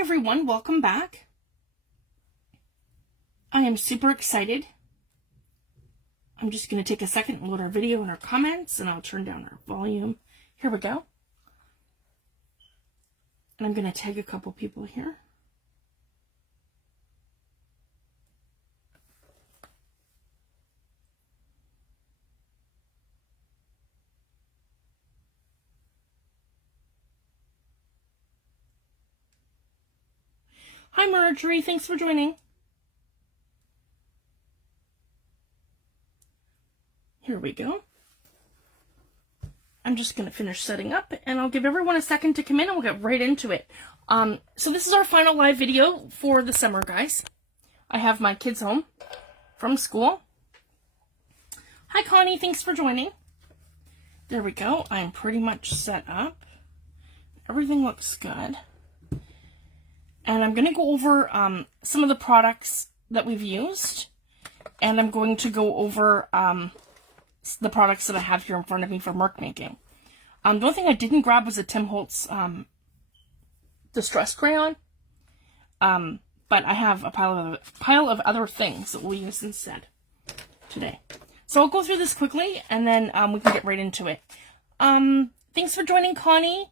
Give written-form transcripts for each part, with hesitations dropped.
Hi everyone, welcome back. I am super excited. I'm just going to take a second and load our video and our comments, and I'll turn down our volume. Here we go. And I'm going to tag a couple people here. Hi Marjorie, thanks for joining. Here we go. I'm just going to finish setting up, and I'll give everyone a second to come in and we'll get right into it. So this is our final live video for the summer, guys. I have my kids home from school. Hi Connie, thanks for joining. There we go. I'm pretty much set up. Everything looks good. And I'm going to go over some of the products that we've used. And I'm going to go over the products that I have here in front of me for mark making. The only thing I didn't grab was a Tim Holtz Distress Crayon. But I have a pile of other things that we'll use instead today. So I'll go through this quickly, and then we can get right into it. Thanks for joining, Connie.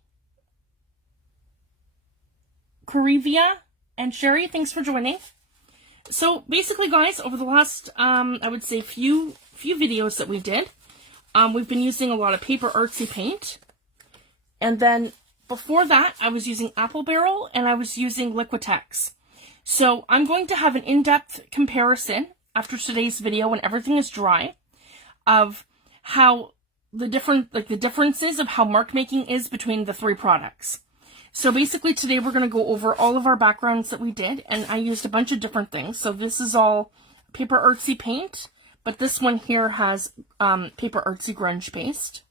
Corivia and Sherry, thanks for joining. So basically, guys, over the last, I would say, few videos that we did, we've been using a lot of paper artsy paint. And then before that, I was using Apple Barrel and I was using Liquitex. So I'm going to have an in-depth comparison after today's video when everything is dry of how the differences of how mark making is between the three products. So basically today we're going to go over all of our backgrounds that we did, and I used a bunch of different things. So this is all paper artsy paint, but this one here has paper artsy grunge paste.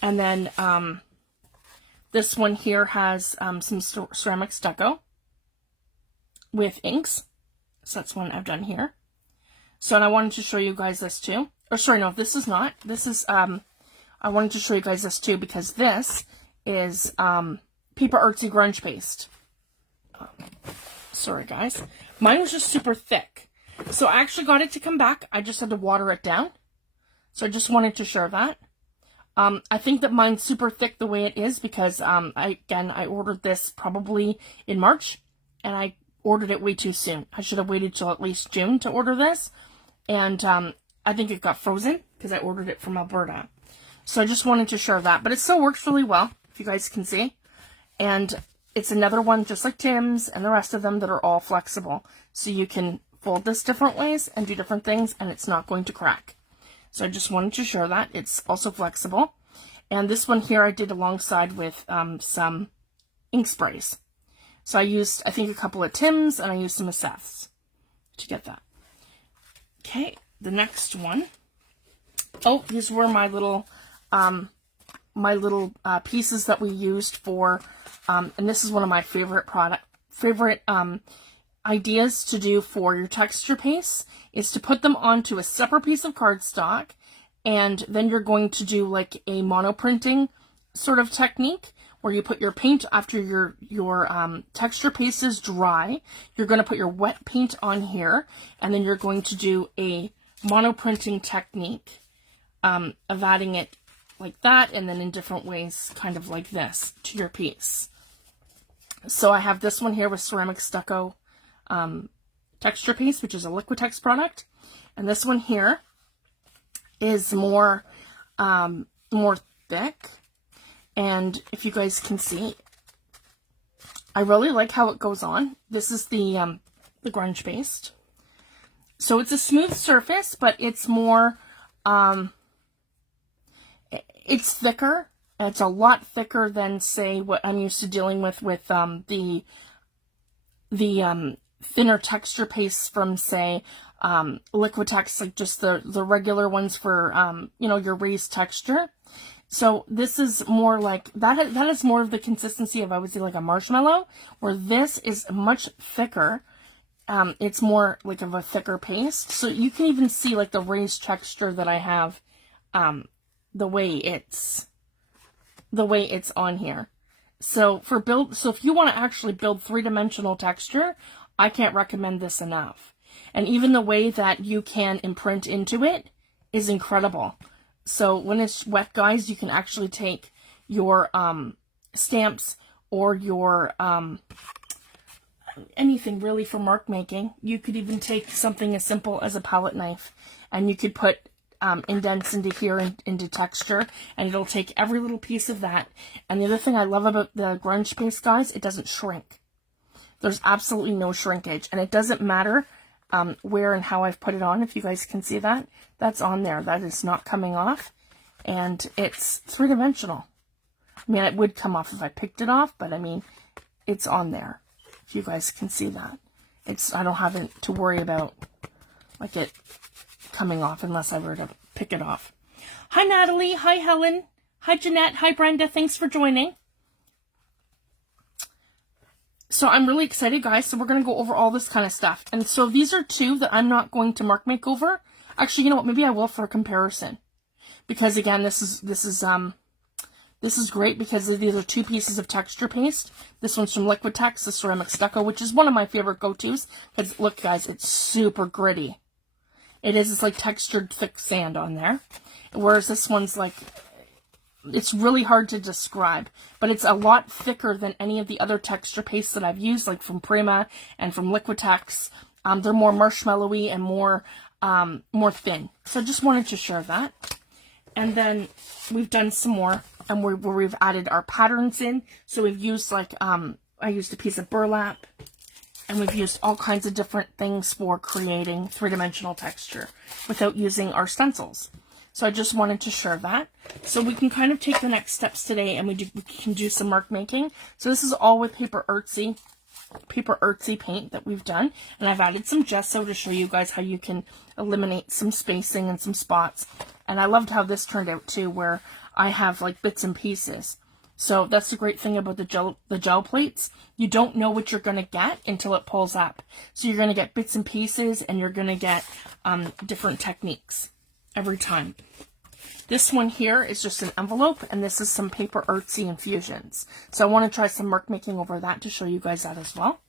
And then this one here has some ceramic stucco with inks. So that's one I've done here. So and I wanted to show you guys this too. Or sorry, no, this is not. This is, I wanted to show you guys this too because this is paper artsy grunge paste. Sorry guys, mine was just super thick, so I actually got it to come back. I just had to water it down, so I just wanted to share that. I think that mine's super thick the way it is because I ordered this probably in March, and I ordered it way too soon. I should have waited till at least June to order this, and I think it got frozen because I ordered it from Alberta. So I just wanted to share that, but it still works really well, if you guys can see. And it's another one just like Tim's and the rest of them that are all flexible. So you can fold this different ways and do different things, and it's not going to crack. So I just wanted to share that. It's also flexible. And this one here I did alongside with some ink sprays. So I used, I think, a couple of Tim's, and I used some of Seth's to get that. Okay, the next one. Oh, these were my little pieces that we used for, and this is one of my favorite ideas to do for your texture paste, is to put them onto a separate piece of cardstock, and then you're going to do like a monoprinting sort of technique where you put your paint after your texture paste is dry. You're going to put your wet paint on here, and then you're going to do a monoprinting technique of adding it like that, and then in different ways, kind of like this, to your piece. So I have this one here with ceramic stucco texture paste, which is a Liquitex product, and this one here is more thick. And if you guys can see, I really like how it goes on. This is the grunge paste, so it's a smooth surface, but it's more it's thicker, and it's a lot thicker than, say, what I'm used to dealing with the thinner texture pastes from, say, Liquitex, like just the regular ones for, you know, your raised texture. So this is more like, that is more of the consistency of, I would say, like a marshmallow, where this is much thicker. It's more like of a thicker paste. So you can even see like the raised texture that I have, the way it's on here. So if you want to actually build three-dimensional texture, I can't recommend this enough. And even the way that you can imprint into it is incredible. So when it's wet, guys, you can actually take your stamps or your anything really for mark making. You could even take something as simple as a palette knife, and you could put indents into here and into texture, and it'll take every little piece of that. And the other thing I love about the grunge paste, guys, it doesn't shrink. There's absolutely no shrinkage, and it doesn't matter where and how I've put it on. If you guys can see that, that's on there. That is not coming off, and it's three-dimensional. I mean, it would come off if I picked it off, but I mean, it's on there. If you guys can see that, I don't have it to worry about like it coming off unless I were to pick it off. Hi Natalie, hi Helen, hi Jeanette, hi Brenda, thanks for joining. So I'm really excited, guys. So we're going to go over all this kind of stuff. And so these are two that I'm not going to mark make over. Actually, you know what? Maybe I will for a comparison. Because again, this is great because these are two pieces of texture paste. This one's from Liquitex, the ceramic stucco, which is one of my favorite go-tos. Because look, guys, it's super gritty. It is. It's like textured thick sand on there. Whereas this one's like, it's really hard to describe, but it's a lot thicker than any of the other texture pastes that I've used, like from Prima and from Liquitex. They're more marshmallowy and more thin. So I just wanted to share that. And then we've done some more, and where we've added our patterns in. So we've used like, I used a piece of burlap, and we've used all kinds of different things for creating three-dimensional texture without using our stencils. So I just wanted to share that. So we can kind of take the next steps today, and we can do some mark making. So this is all with paper artsy paint that we've done. And I've added some gesso to show you guys how you can eliminate some spacing and some spots. And I loved how this turned out too, where I have like bits and pieces. So that's the great thing about the gel plates. You don't know what you're going to get until it pulls up. So you're going to get bits and pieces, and you're going to get different techniques every time. This one here is just an envelope, and this is some paper artsy infusions. So I want to try some mark making over that to show you guys that as well.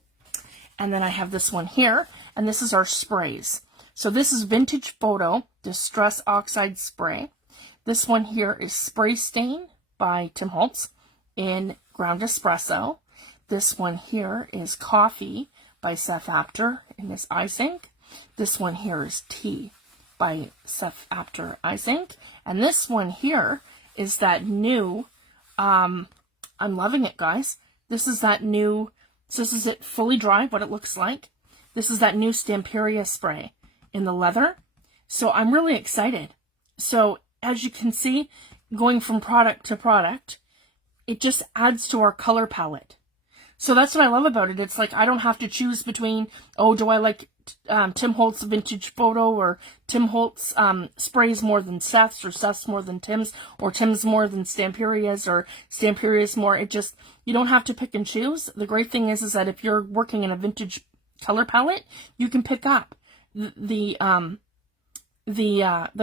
And then I have this one here, and this is our sprays. So this is Vintage Photo Distress Oxide Spray. This one here is Spray Stain by Tim Holtz in Ground Espresso. This one here is Coffee by Seth Apter in this Ice Ink. This one here is Tea by Seth Apter Ice Ink. And this one here is that new, I'm loving it, guys. This is that new, so this is it fully dry, what it looks like. This is that new Stamperia spray in the leather. So I'm really excited. So as you can see, going from product to product, it just adds to our color palette. So that's what I love about it. It's like I don't have to choose between, oh, do I like Tim Holtz Vintage Photo, or Tim Holtz sprays more than Seth's, or Seth's more than Tim's, or Tim's more than Stamperia's, or Stamperia's more. It just, you don't have to pick and choose. The great thing is that if you're working in a vintage color palette, you can pick up the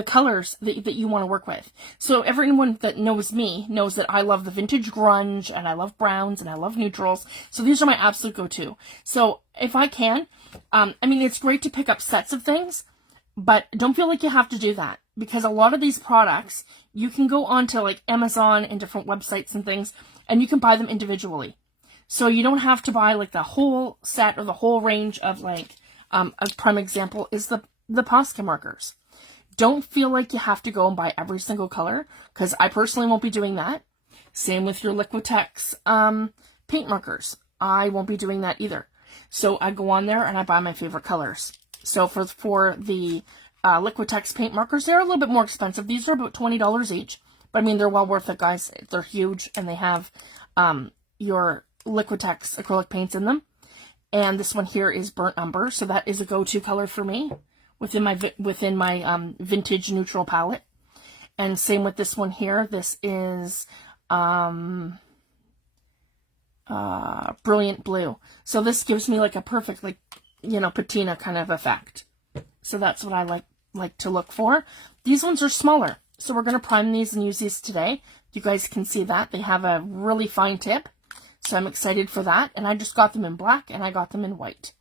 colors that you want to work with. So everyone that knows me knows that I love the vintage grunge, and I love browns, and I love neutrals. So these are my absolute go-to. So if I can, I mean, it's great to pick up sets of things, but don't feel like you have to do that, because a lot of these products, you can go onto like Amazon and different websites and things, and you can buy them individually. So you don't have to buy like the whole set or the whole range of like, a prime example is the Posca Markers. Don't feel like you have to go and buy every single color, because I personally won't be doing that. Same with your Liquitex paint markers. I won't be doing that either. So I go on there and I buy my favorite colors. So for the Liquitex paint markers, they're a little bit more expensive. These are about $20 each. But I mean, they're well worth it, guys. They're huge, and they have your Liquitex acrylic paints in them. And this one here is Burnt Umber, so that is a go-to color for me within my vintage neutral palette. And same with this one here. This is Brilliant Blue. So this gives me like a perfect, like, you know, patina kind of effect. So that's what I like to look for. These ones are smaller, so we're going to prime these and use these today. You guys can see that they have a really fine tip. So I'm excited for that. And I just got them in black and I got them in white.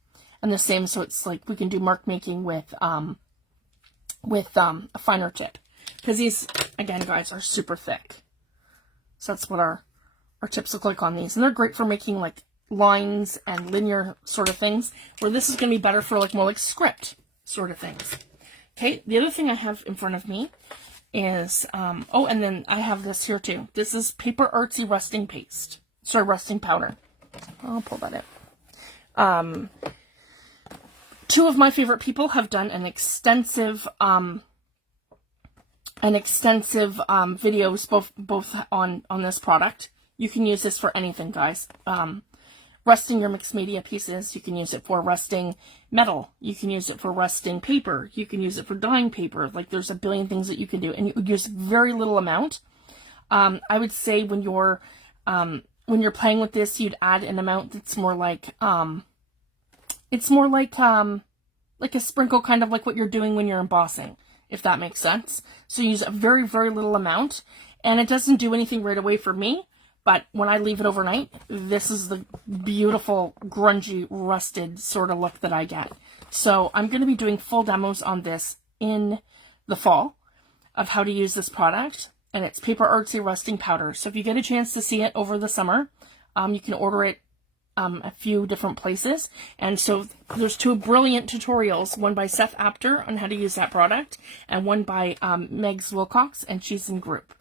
And the same, so it's like we can do mark making with a finer tip. Because these, again, guys, are super thick. So that's what our tips look like on these. And they're great for making like lines and linear sort of things, where this is going to be better for like more like script sort of things. Okay, the other thing I have in front of me is, oh, and then I have this here too. This is Paper Artsy Rusting Paste. Sorry, rusting powder. I'll pull that out. Two of my favorite people have done an extensive videos both on this product. You can use this for anything, guys. Rusting your mixed media pieces. You can use it for rusting metal. You can use it for rusting paper. You can use it for dyeing paper. Like, there's a billion things that you can do, and you use very little amount. I would say when you're playing with this, you'd add an amount that's more like it's more like a sprinkle, kind of like what you're doing when you're embossing, if that makes sense. So you use a very, very little amount, and it doesn't do anything right away for me. But when I leave it overnight, this is the beautiful, grungy, rusted sort of look that I get. So I'm going to be doing full demos on this in the fall of how to use this product. And it's Paper Artsy Rusting Powder. So if you get a chance to see it over the summer, you can order it a few different places. And so there's two brilliant tutorials, one by Seth Apter on how to use that product, and one by Megs Wilcox, and she's in group.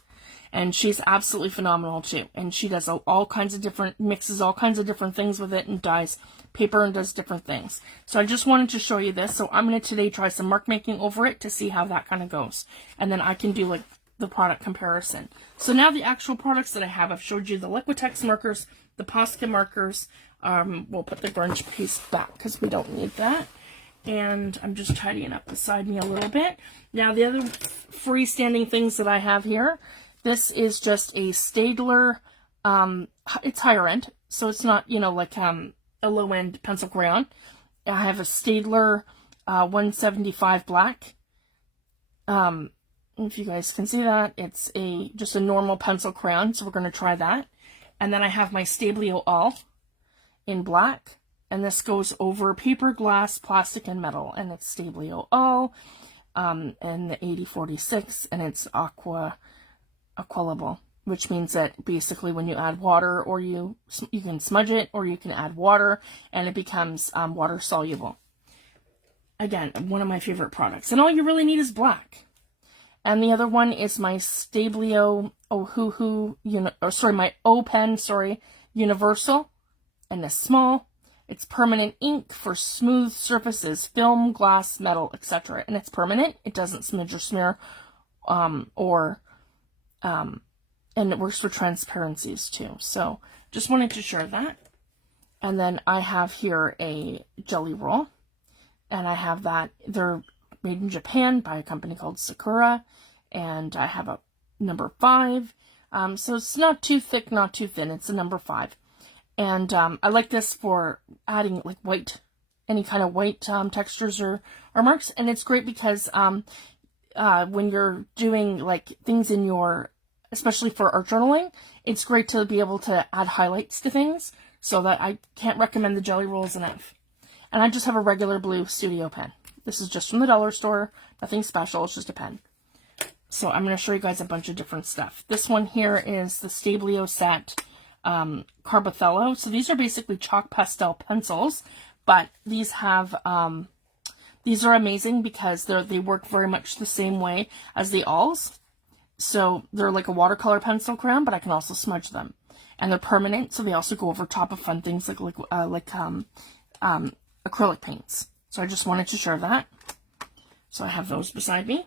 And she's absolutely phenomenal too. And she does all kinds of different, mixes all kinds of different things with it, and dyes paper and does different things. So I just wanted to show you this. So I'm going to today try some mark making over it to see how that kind of goes. And then I can do like the product comparison. So now the actual products that I have, I've showed you the Liquitex markers, the Posca markers. We'll put the grunge paste back because we don't need that. And I'm just tidying up beside me a little bit. Now the other freestanding things that I have here, this is just a Stadlaer, it's higher end, so it's not, you know, like a low end pencil crayon. I have a Stadlaer 175 black. If you guys can see that, it's just a normal pencil crayon, so we're going to try that. And then I have my Stablio ALL in black, and this goes over paper, glass, plastic, and metal, and it's Stablio ALL, and the 8046, and it's aqualable, which means that basically when you add water, or you can smudge it, or you can add water, and it becomes water soluble. Again, one of my favorite products, and all you really need is black. And the other one is my Stablio my O pen, universal, and the small. It's permanent ink for smooth surfaces, film, glass, metal, etc. And it's permanent. It doesn't smudge or smear, and it works for transparencies too. So just wanted to share that. And then I have here a jelly roll, and I have that. They're made in Japan by a company called Sakura, and I have a number 5. So it's not too thick, not too thin. It's a number 5. And I like this for adding like white, any kind of white textures or marks. And it's great because when you're doing like things in your, especially for art journaling, it's great to be able to add highlights to things. So that I can't recommend the jelly rolls enough. And I just have a regular blue studio pen. This is just from the dollar store. Nothing special. It's just a pen. So I'm going to show you guys a bunch of different stuff. This one here is the Stablio set CarbOthello. So these are basically chalk pastel pencils, but these have these are amazing because they work very much the same way as the ALLs. So they're like a watercolor pencil crayon, but I can also smudge them, and they're permanent. So they also go over top of fun things like acrylic paints. So I just wanted to share that. So I have those beside me.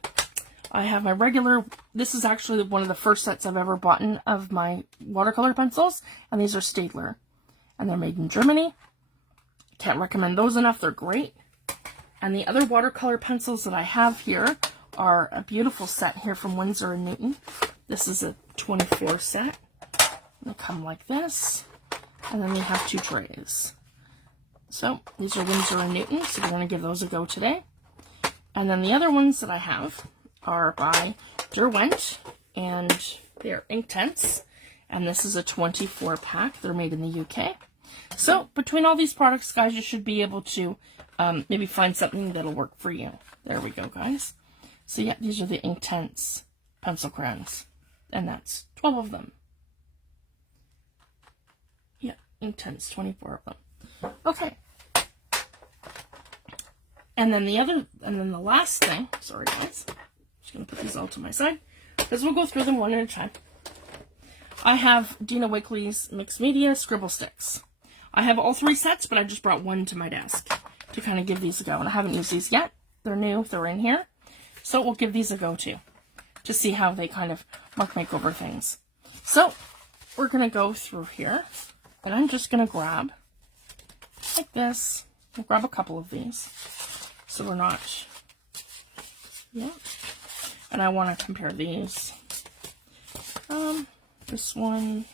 I have my regular, this is actually one of the first sets I've ever bought of my watercolor pencils, and these are Stadlaer, and they're made in Germany. Can't recommend those enough, they're great. And the other watercolor pencils that I have here are a beautiful set here from Windsor & Newton. This is a 24 set. They come like this, and then we have 2 trays. So these are Windsor & Newton, so we're going to give those a go today. And then the other ones that I have are by Derwent, and they're Inktense, And this is a 24 pack. They're made in the UK. So between all these products, guys, you should be able to maybe find something that'll work for you. There we go, guys. So yeah, these are the Inktense pencil crayons. And that's 12 of them. Yeah, Inktense, 24 of them. Okay. And then the last thing, sorry guys, just going to put these all to my side, because we'll go through them one at a time. I have Dina Wakely's Mixed Media Scribble Sticks. I have all 3 sets, but I just brought one to my desk to kind of give these a go. And I haven't used these yet. They're new, they're in here. So we'll give these a go too, to see how they kind of make over things. So we're going to go through here, and I'm just going to grab, like this, we'll grab a couple of these, so we're not, yeah, and I want to compare these. This one,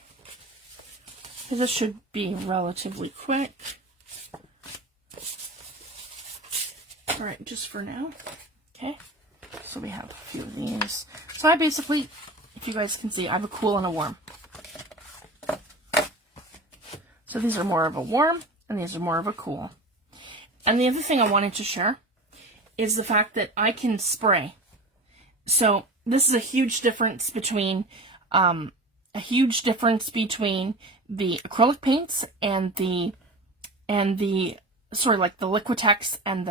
this should be relatively quick. All right, just for now, okay. So we have a few of these. So I basically, if you guys can see, I have a cool and a warm. So these are more of a warm, and these are more of a cool. And the other thing I wanted to share is the fact that I can spray. So this is a huge difference between the acrylic paints and the sort of like the Liquitex and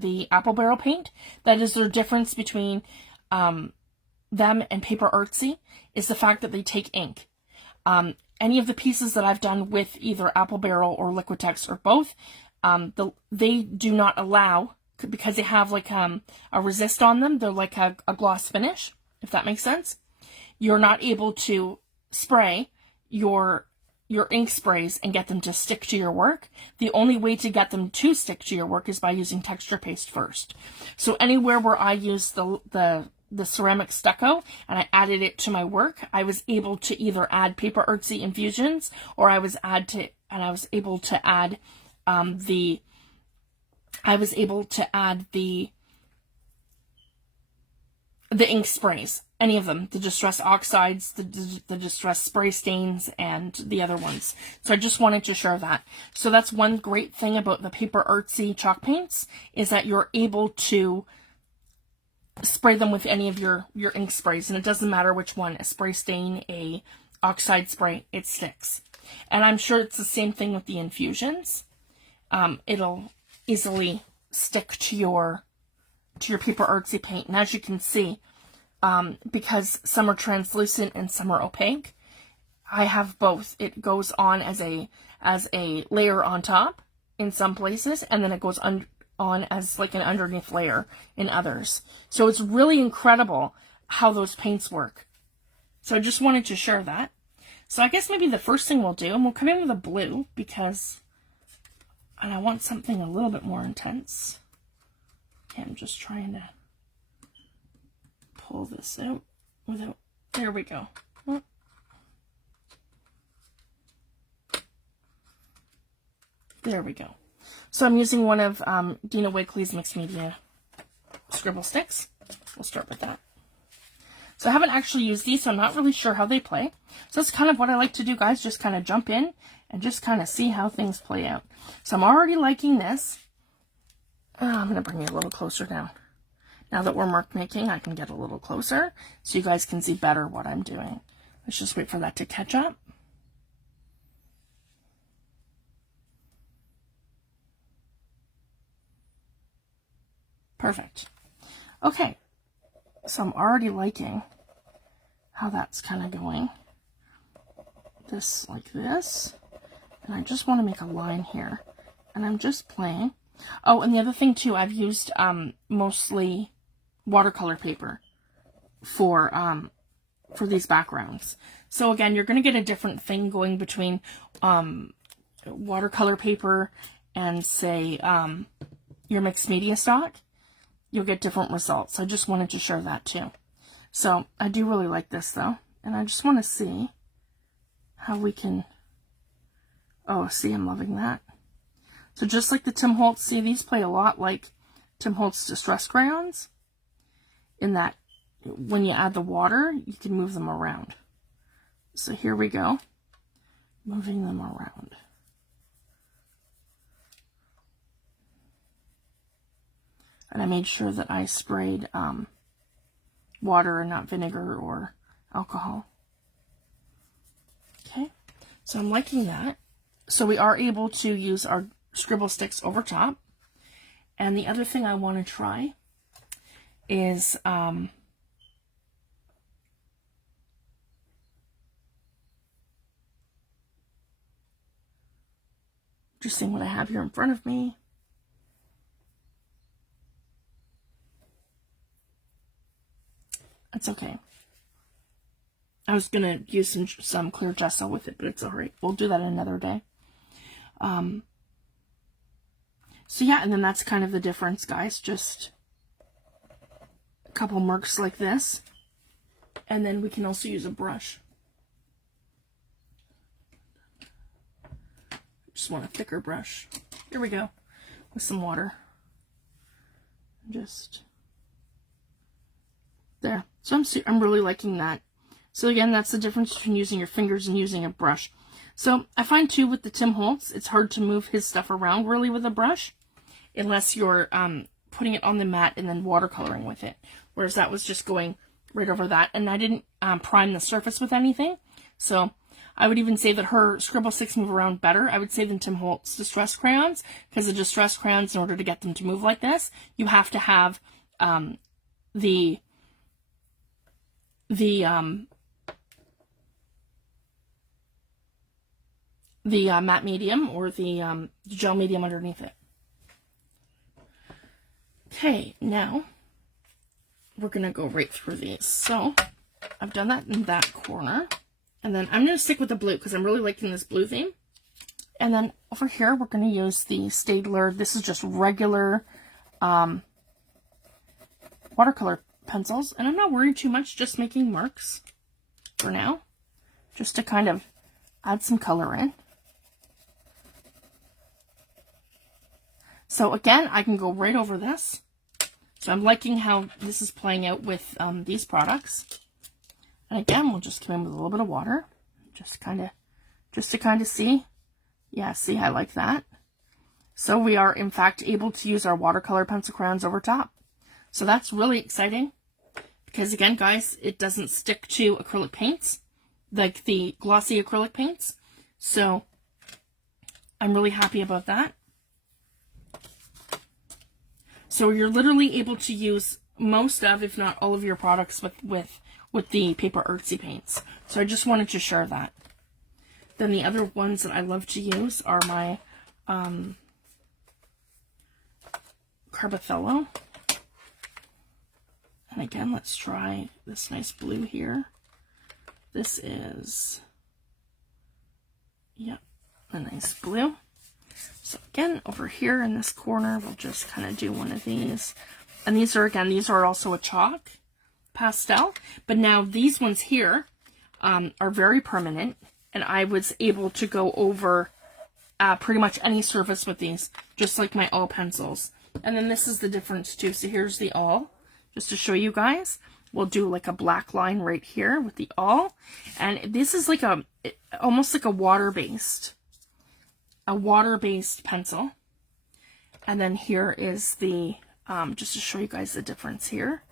the apple barrel paint. That is their difference between them and Paper Artsy, is the fact that they take ink. Any of the pieces that I've done with either apple barrel or Liquitex or both, they do not allow, because they have like a resist on them, they're like a gloss finish, if that makes sense. You're not able to spray your ink sprays and get them to stick to your work. The only way to get them to stick to your work is by using texture paste first. So anywhere where I use the ceramic stucco and I added it to my work, I was able to either add Paper Artsy infusions, or I was able to add the ink sprays, any of them, the Distress Oxides, the Distress Spray Stains, and the other ones. So I just wanted to share that. So that's one great thing about the Paper Artsy chalk paints, is that you're able to spray them with any of your ink sprays, and it doesn't matter which one, a spray stain, a oxide spray, it sticks. And I'm sure it's the same thing with the infusions. It'll easily stick to your Paper Artsy paint. And as you can see, because some are translucent and some are opaque, I have both. It goes on as a layer on top in some places, and then it goes on as like an underneath layer in others. So it's really incredible how those paints work. So I just wanted to share that. So I guess maybe the first thing we'll do, and we'll come in with a blue, and I want something a little bit more intense. Okay, I'm just trying to pull this out without, there we go. There we go. So I'm using one of Dina Wakely's Mixed Media Scribble Sticks. We'll start with that. So I haven't actually used these, so I'm not really sure how they play. So that's kind of what I like to do, guys, just kind of jump in and just kind of see how things play out. So I'm already liking this. I'm going to bring you a little closer down. Now that we're mark making, I can get a little closer so you guys can see better what I'm doing. Let's just wait for that to catch up. Perfect. Okay, so I'm already liking how that's kind of going. This like this, and I just want to make a line here, and I'm just playing. Oh, and the other thing too, I've used mostly watercolor paper for these backgrounds. So again, you're going to get a different thing going between watercolor paper and say your mixed media stock. You'll get different results. I just wanted to share that too. So I do really like this though, and I just want to see how we can, oh, see, I'm loving that. So just like the Tim Holtz, see, these play a lot like Tim Holtz Distress Crayons, in that when you add the water, you can move them around. So here we go, moving them around. And I made sure that I sprayed water and not vinegar or alcohol. Okay, so I'm liking that. So we are able to use our scribble sticks over top. And the other thing I want to try is just seeing what I have here in front of me. It's okay. I was going to use some clear gesso with it, but it's all right. We'll do that another day. So yeah, and then that's kind of the difference, guys. Just a couple marks like this. And then we can also use a brush. Just want a thicker brush. Here we go. With some water. Just there. So I'm really liking that. So again, that's the difference between using your fingers and using a brush. So I find too with the Tim Holtz, it's hard to move his stuff around really with a brush, unless you're putting it on the mat and then watercoloring with it. Whereas that was just going right over that, and I didn't prime the surface with anything. So I would even say that her scribble sticks move around better, I would say, than Tim Holtz distress crayons, because the distress crayons, in order to get them to move like this, you have to have the matte medium or the gel medium underneath it. Okay, now we're going to go right through these. So I've done that in that corner. And then I'm going to stick with the blue because I'm really liking this blue theme. And then over here, we're going to use the Stadlaer. This is just regular watercolor pencils. And I'm not worried too much, just making marks for now. Just to kind of add some color in. So again, I can go right over this. So I'm liking how this is playing out with these products. And again, we'll just come in with a little bit of water. Just to kind of see. Yeah, see, I like that. So we are, in fact, able to use our watercolor pencil crayons over top. So that's really exciting. Because again, guys, it doesn't stick to acrylic paints, like the glossy acrylic paints. So I'm really happy about that. So you're literally able to use most of, if not all of your products with the paper artsy paints. So I just wanted to share that. Then the other ones that I love to use are my CarbOthello. And again, let's try this nice blue here. This is, yeah, a nice blue. So again, over here in this corner, we'll just kind of do one of these. And these are, again, these are also a chalk pastel. But now these ones here are very permanent. And I was able to go over pretty much any surface with these, just like my all pencils. And then this is the difference too. So here's the all, just to show you guys. We'll do like a black line right here with the all. And this is like almost like a water-based pencil. And then here is the, just to show you guys the difference here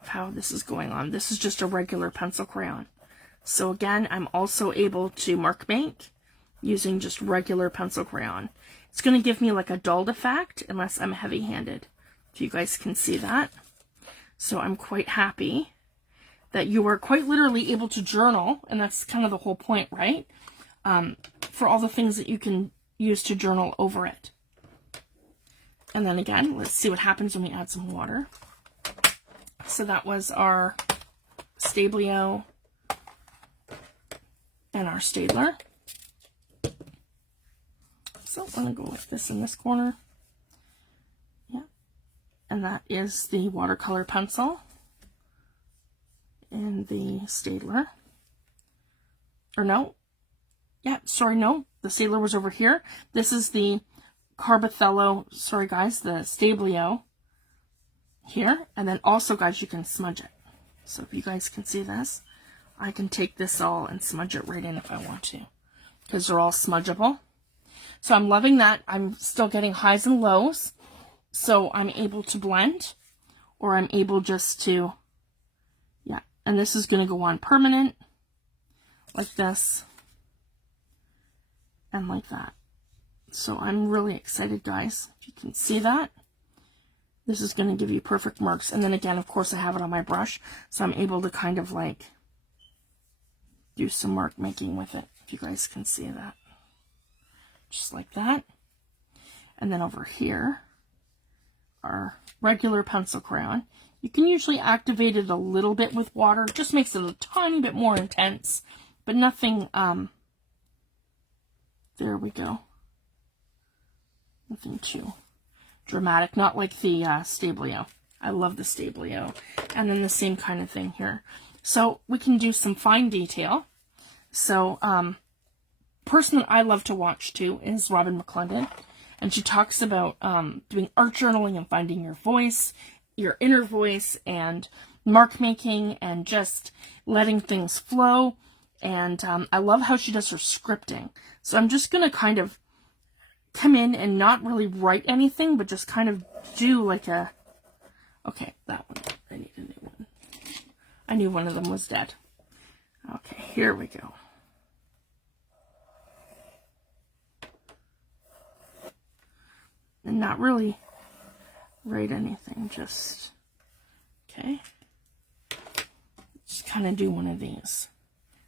of how this is going on. This is just a regular pencil crayon. So again, I'm also able to mark make using just regular pencil crayon. It's going to give me like a dulled effect unless I'm heavy-handed. If you guys can see that. So I'm quite happy that you are quite literally able to journal, and that's kind of the whole point, right? For all the things that you can use to journal over it. And then again, let's see what happens when we add some water. So that was our Stablio and our Stadlaer. So I'm going to go with this in this corner. Yeah. And that is the watercolor pencil and the Stadlaer. Or no. Yeah, sorry, no. The Stadlaer was over here. This is the CarbOthello, sorry guys, the Stablio here. And then also, guys, you can smudge it. So if you guys can see this, I can take this all and smudge it right in if I want to, because they're all smudgeable. So I'm loving that. I'm still getting highs and lows, so I'm able to blend, or I'm able just to, yeah, and this is going to go on permanent, like this, and like that. So I'm really excited, guys. If you can see that, this is going to give you perfect marks. And then again, of course, I have it on my brush, so I'm able to kind of like do some mark making with it, if you guys can see that. Just like that. And then over here, our regular pencil crayon. You can usually activate it a little bit with water. It just makes it a tiny bit more intense, but nothing, there we go. Nothing too dramatic, not like the Stablio. I love the Stablio. And then the same kind of thing here. So we can do some fine detail. So, person that I love to watch too is Robin McClendon, and she talks about doing art journaling and finding your voice, your inner voice, and mark making, and just letting things flow. And I love how she does her scripting. So I'm just going to kind of come in and not really write anything, but just kind of do like a, okay, that one, I need a new one. I knew one of them was dead. Okay, here we go. And not really write anything, just, okay. Just kind of do one of these.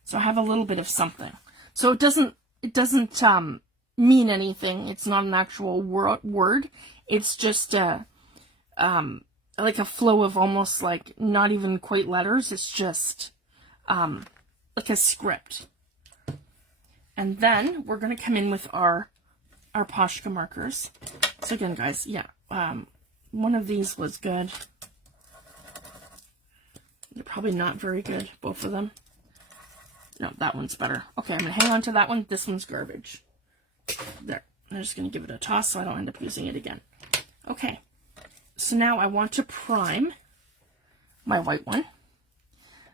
So I have a little bit of something. So it doesn't mean anything. It's not an actual word. It's just like a flow of almost like not even quite letters. It's just like a script. And then we're going to come in with our Posca markers. So again, guys, yeah, one of these was good. They're probably not very good, both of them. No, that one's better. Okay, I'm going to hang on to that one. This one's garbage. There. I'm just going to give it a toss so I don't end up using it again. Okay, so now I want to prime my white one.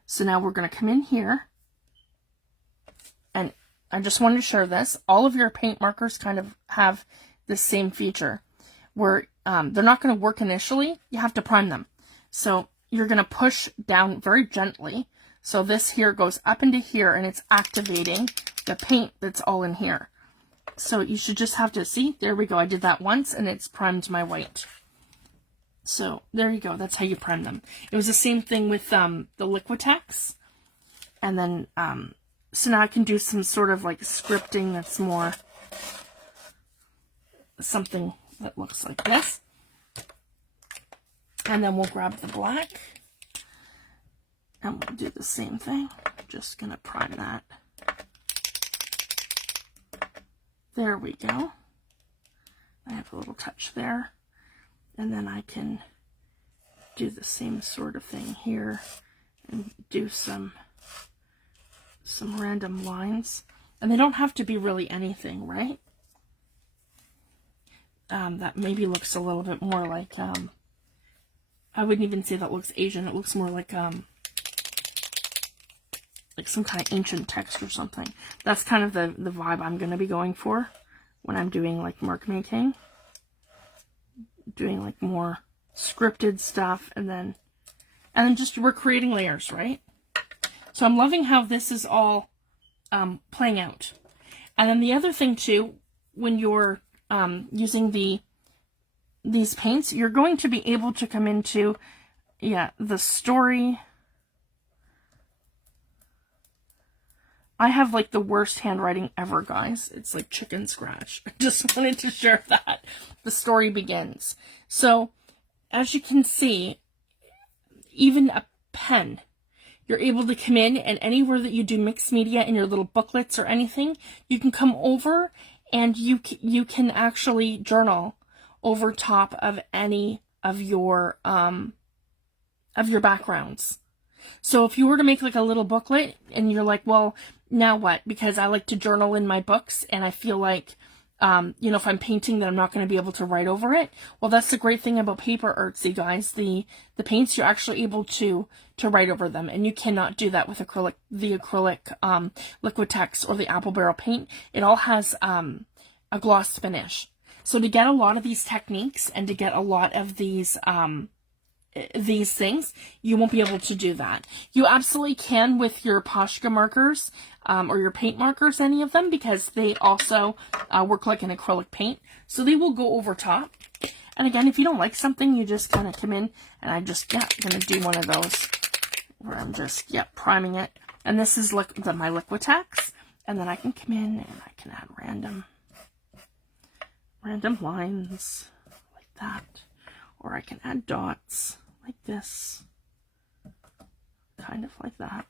So now we're going to come in here, and I just wanted to share this. All of your paint markers kind of have this same feature where they're not going to work initially. You have to prime them. So you're going to push down very gently. So this here goes up into here, and it's activating the paint that's all in here. So you should just have to see, there we go. I did that once, and it's primed my white. So there you go. That's how you prime them. It was the same thing with the Liquitex. And then, so now I can do some sort of like scripting that's more something that looks like this. And then we'll grab the black. And we'll do the same thing. Just going to prime that. There we go. I have a little touch there. And then I can do the same sort of thing here and do some random lines. And they don't have to be really anything, right? That maybe looks a little bit more like, I wouldn't even say that looks Asian. It looks more like some kind of ancient text or something. That's kind of the vibe I'm going to be going for when I'm doing like mark making. Doing like more scripted stuff, and then just we're creating layers, right? So I'm loving how this is all playing out. And then the other thing too, when you're using these paints, you're going to be able to come into, yeah, the story. I have like the worst handwriting ever, guys. It's like chicken scratch. I just wanted to share that. The story begins. So, as you can see, even a pen, you're able to come in, and anywhere that you do mixed media in your little booklets or anything, you can come over and you can actually journal over top of any of your backgrounds. So if you were to make like a little booklet and you're like, well, now what? Because I like to journal in my books, and I feel like you know, if I'm painting that I'm not going to be able to write over it. Well, that's the great thing about paper artsy, guys. The paints, you're actually able to write over them, and you cannot do that with the acrylic Liquitex or the apple barrel paint. It all has a gloss finish. So to get a lot of these techniques and to get a lot of these things, you won't be able to do that. You absolutely can with your Posca markers or your paint markers, any of them, because they also work like an acrylic paint. So they will go over top. And again, if you don't like something, you just kind of come in, and I'm just, going to do one of those where I'm just, priming it. And this is my Liquitex. And then I can come in and I can add random lines like that. Or I can add dots like this, kind of like that.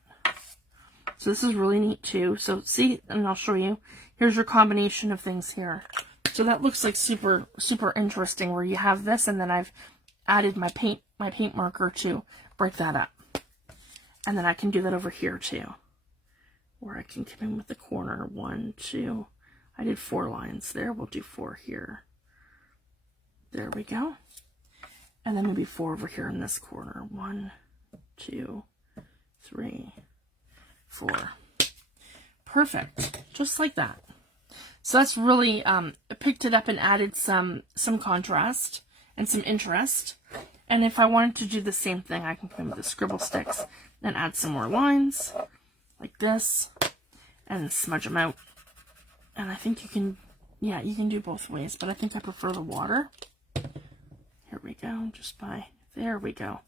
So this is really neat too. So see, and I'll show you. Here's your combination of things here. So that looks like super, super interesting, where you have this, and then I've added my paint marker to break that up. And then I can do that over here too, where I can come in with the corner. 1, 2. I did 4 lines there. We'll do 4 here. There we go. And then maybe 4 over here in this corner. 1, 2, 3, 4. Perfect. Just like that. So that's really, picked it up and added some contrast and some interest. And if I wanted to do the same thing, I can come with the scribble sticks and add some more lines like this and smudge them out. And I think you can, you can do both ways, but I think I prefer the water. Here we go, there we go.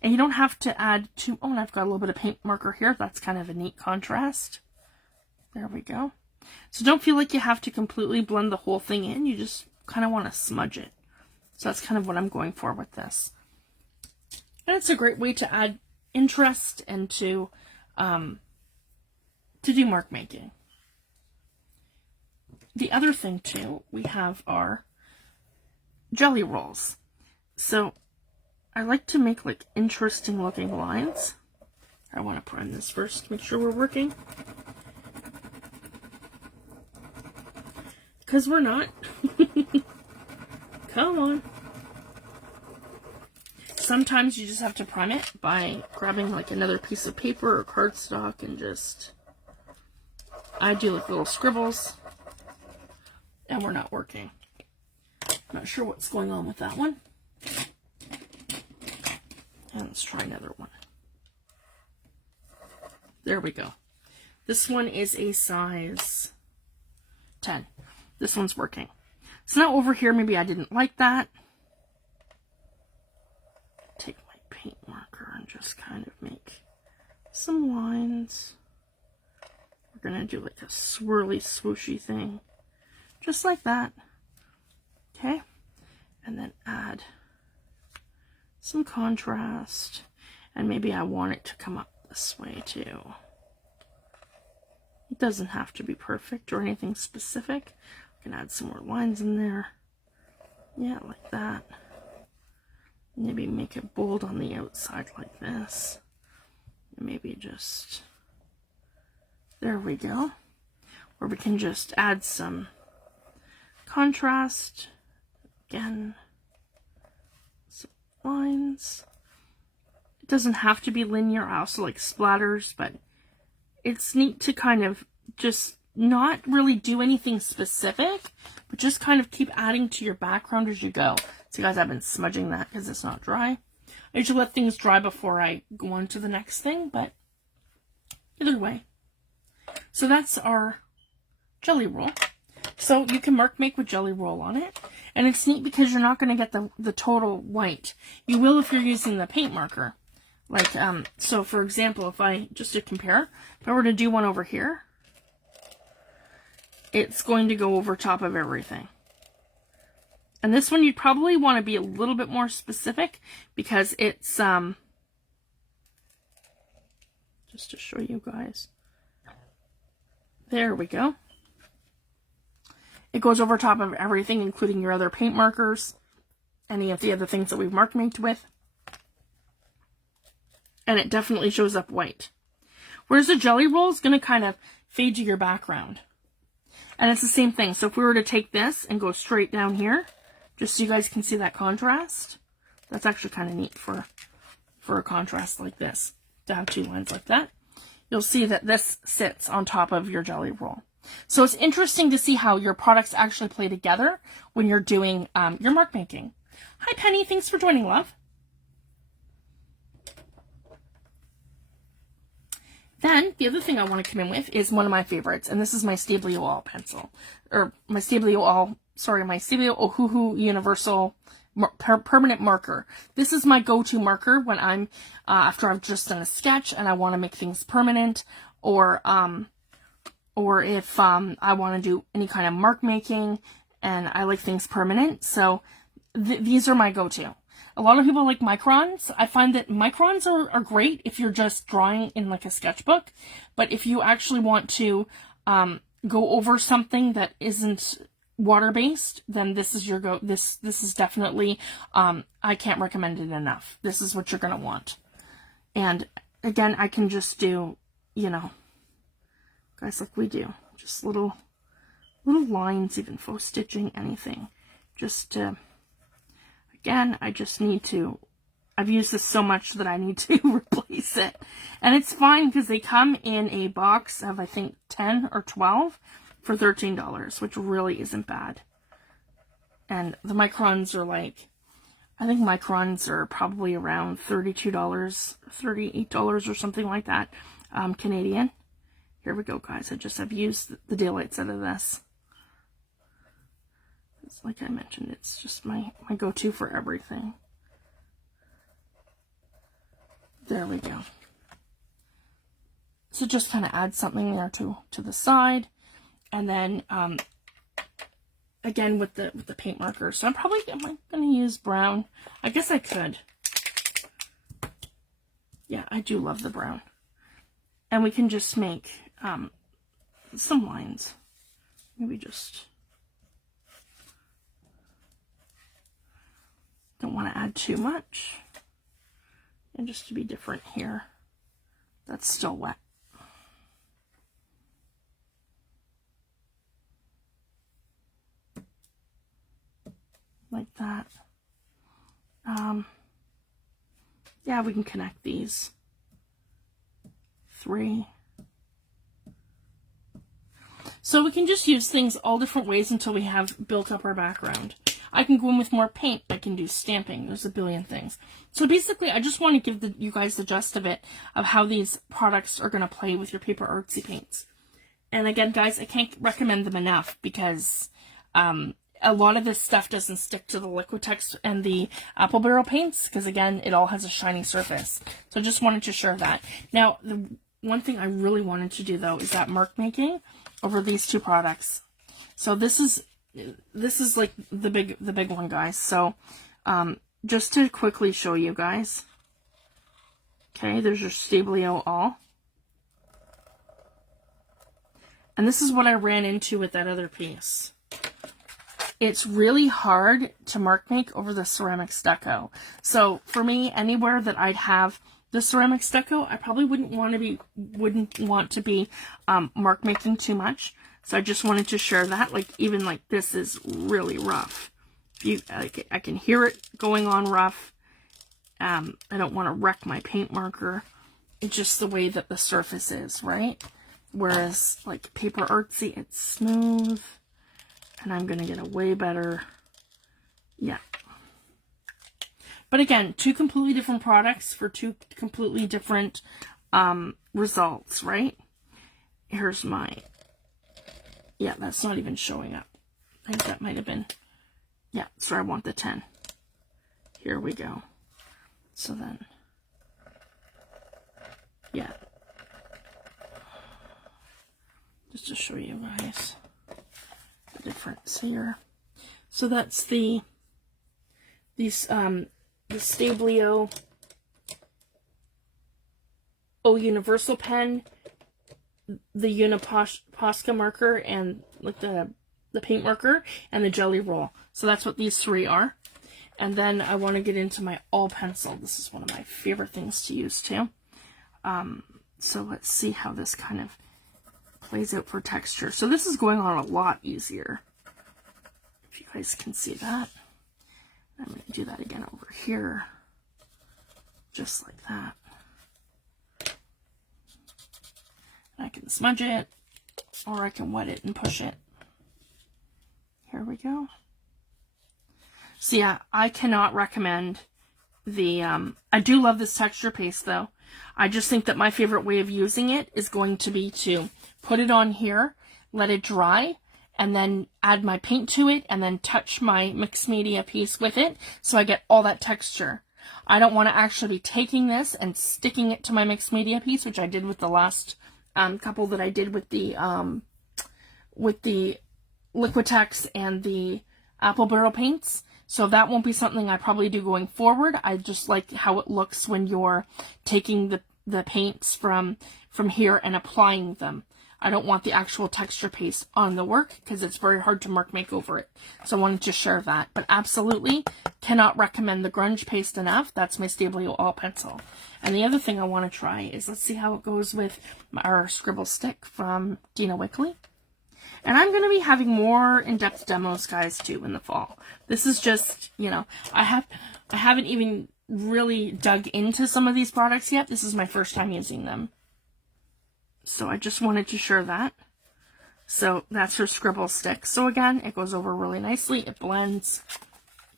And you don't have to add too, oh, and I've got a little bit of paint marker here. That's kind of a neat contrast. There we go. So don't feel like you have to completely blend the whole thing in. You just kind of want to smudge it. So that's kind of what I'm going for with this. And it's a great way to add interest and to do mark making. The other thing too, we have our jelly rolls. So I like to make like interesting looking lines. I want to prime this first to make sure we're working, because we're not. Come on. Sometimes you just have to prime it by grabbing like another piece of paper or cardstock and just, I do like little scribbles, and we're not working. Not sure what's going on with that one. And let's try another one. There we go. This one is a size 10. This one's working. So now over here, maybe I didn't like that. Take my paint marker and just kind of make some lines. We're going to do like a swirly, swooshy thing. Just like that. Okay, and then add some contrast, and maybe I want it to come up this way too. It doesn't have to be perfect or anything specific. I can add some more lines in there. Yeah, like that. Maybe make it bold on the outside like this. Maybe just, there we go. Or we can just add some contrast. Again, some lines. It doesn't have to be linear. I also like splatters, but it's neat to kind of just not really do anything specific, but just kind of keep adding to your background as you go. So guys, I've been smudging that because it's not dry. I usually let things dry before I go on to the next thing, but either way. So that's our jelly roll. So you can mark make with jelly roll on it. And it's neat because you're not going to get the total white. You will if you're using the paint marker. Like, so for example, if I, just to compare, if I were to do one over here, it's going to go over top of everything. And this one, you'd probably want to be a little bit more specific because it's, just to show you guys. There we go. It goes over top of everything, including your other paint markers, any of the other things that we've mark maked with. And it definitely shows up white. Whereas the jelly roll is going to kind of fade to your background. And it's the same thing. So if we were to take this and go straight down here, just so you guys can see that contrast, that's actually kind of neat for a contrast like this, to have two lines like that. You'll see that this sits on top of your jelly roll. So it's interesting to see how your products actually play together when you're doing your mark making. Hi Penny, thanks for joining, love. Then the other thing I want to come in with is one of my favorites, and this is my Stablio ALL pencil, or my Stablio Ohuhu Universal Permanent Marker. This is my go-to marker when I'm after I've just done a sketch and I want to make things permanent, or if I want to do any kind of mark making and I like things permanent. So these are my go-to. A lot of people like microns. I find that microns are great if you're just drawing in like a sketchbook, but if you actually want to go over something that isn't water-based, then this is your this is definitely I can't recommend it enough. This is what you're gonna want. And again, I can just do, you know, guys, like we do, just little lines, even faux stitching, anything, just to, again, I just need to, I've used this so much that I need to replace it. And it's fine because they come in a box of, I think, 10 or 12 for $13, which really isn't bad. And the microns are like, I think microns are probably around $32, $38 or something like that, Canadian. Here we go, guys. I've used the daylights out of this. It's like I mentioned, it's just my go-to for everything. There we go. So just kind of add something there to the side. And then, again, with the paint marker. So am I going to use brown? I guess I could. Yeah, I do love the brown. And we can just make some lines. Maybe just, don't want to add too much. And just to be different here. That's still wet. Like that. Yeah, we can connect these. 3. So we can just use things all different ways until we have built up our background. I can go in with more paint. I can do stamping. There's a billion things. So basically, I just want to give you guys the gist of it, of how these products are going to play with your paper artsy paints. And again, guys, I can't recommend them enough because a lot of this stuff doesn't stick to the Liquitex and the apple barrel paints because, again, it all has a shiny surface. So I just wanted to share that. Now, the one thing I really wanted to do, though, is that mark making over these two products. So this is like the big one, guys. So just to quickly show you guys. Okay, there's your Stablio ALL. And this is what I ran into with that other piece. It's really hard to mark make over the ceramic stucco. So for me, anywhere that I'd have the ceramic stucco, I probably wouldn't want to be mark making too much. So I just wanted to share that. Like even like this is really rough. I can hear it going on rough. I don't want to wreck my paint marker. It's just the way that the surface is, right? Whereas like paper artsy, it's smooth. And I'm going to get a way better, yeah. But again, two completely different products for two completely different results, right? Here's my, yeah, that's not even showing up. I think that might have been, yeah, so I want the 10. Here we go. So then, yeah. Just to show you guys the difference here. So that's the Stablio Universal pen, the Posca marker, and like the paint marker, and the jelly roll. So that's what these three are. And then I want to get into my all pencil. This is one of my favorite things to use too. So let's see how this kind of lays out for texture. So this is going on a lot easier. If you guys can see that. I'm going to do that again over here. Just like that. I can smudge it, or I can wet it and push it. Here we go. So yeah, I cannot recommend the, I do love this texture paste though. I just think that my favorite way of using it is going to be to put it on here, let it dry, and then add my paint to it, and then touch my mixed media piece with it, so I get all that texture. I don't want to actually be taking this and sticking it to my mixed media piece, which I did with the last couple that I did with the Liquitex and the apple barrel paints. So that won't be something I probably do going forward. I just like how it looks when you're taking the paints from here and applying them. I don't want the actual texture paste on the work because it's very hard to make over it. So I wanted to share that. But absolutely cannot recommend the grunge paste enough. That's my Stablio ALL pencil. And the other thing I want to try is, let's see how it goes with our scribble stick from Dina Wakely. And I'm going to be having more in-depth demos, guys, too, in the fall. This is just, you know, I haven't even really dug into some of these products yet. This is my first time using them. So I just wanted to share that. So that's her scribble stick. So again, it goes over really nicely. It blends.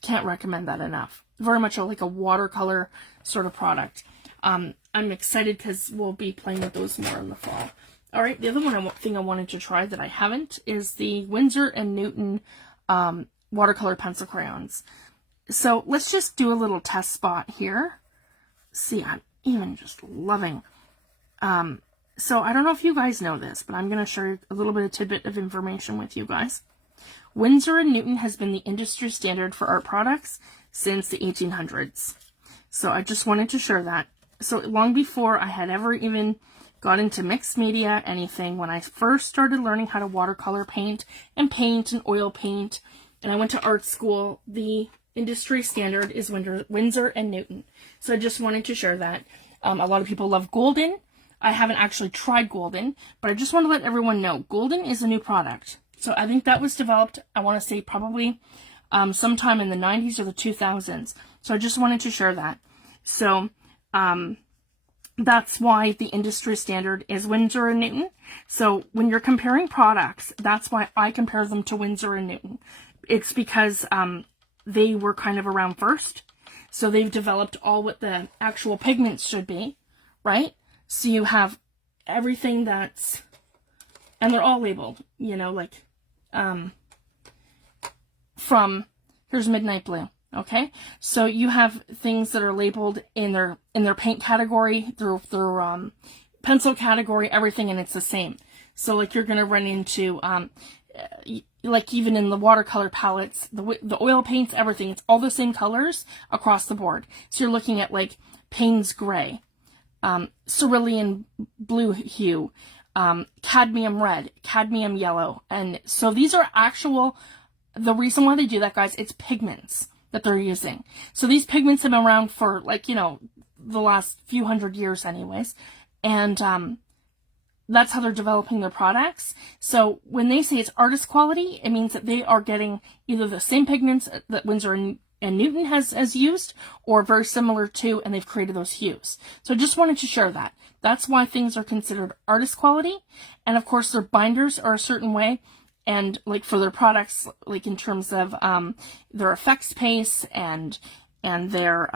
Can't recommend that enough. Very much like a watercolor sort of product. I'm excited because we'll be playing with those more in the fall. All right, the other thing I wanted to try that I haven't is the Winsor and Newton watercolor pencil crayons. So let's just do a little test spot here. See, I'm even just loving. So I don't know if you guys know this, but I'm going to share a little bit of tidbit of information with you guys. Winsor and Newton has been the industry standard for art products since the 1800s. So I just wanted to share that. So long before I had ever even got into mixed media, anything, when I first started learning how to watercolor paint and oil paint, and I went to art school, the industry standard is Winsor and Newton. So I just wanted to share that. A lot of people love Golden. I haven't actually tried Golden, but I just want to let everyone know Golden is a new product. So I think that was developed, I want to say probably sometime in the 90s or the 2000s. So I just wanted to share that. So that's why the industry standard is Winsor and Newton. So when you're comparing products, that's why I compare them to Winsor and Newton. It's because they were kind of around first. So they've developed all what the actual pigments should be, right? So you have everything that's, and they're all labeled, you know, like, from, here's Midnight Blue, okay? So you have things that are labeled in their paint category, their pencil category, everything, and it's the same. So like you're going to run into, like even in the watercolor palettes, the oil paints, everything, it's all the same colors across the board. So you're looking at like Payne's Gray, cerulean blue hue, cadmium red, cadmium yellow. And so these are actual, the reason why they do that, guys, it's pigments that they're using. So these pigments have been around for like, you know, the last few hundred years anyways. And, that's how they're developing their products. So when they say it's artist quality, it means that they are getting either the same pigments that Winsor and Newton has used, or very similar to, and they've created those hues. So I just wanted to share that. That's why things are considered artist quality. And of course their binders are a certain way, and like for their products, like in terms of their effects pace and their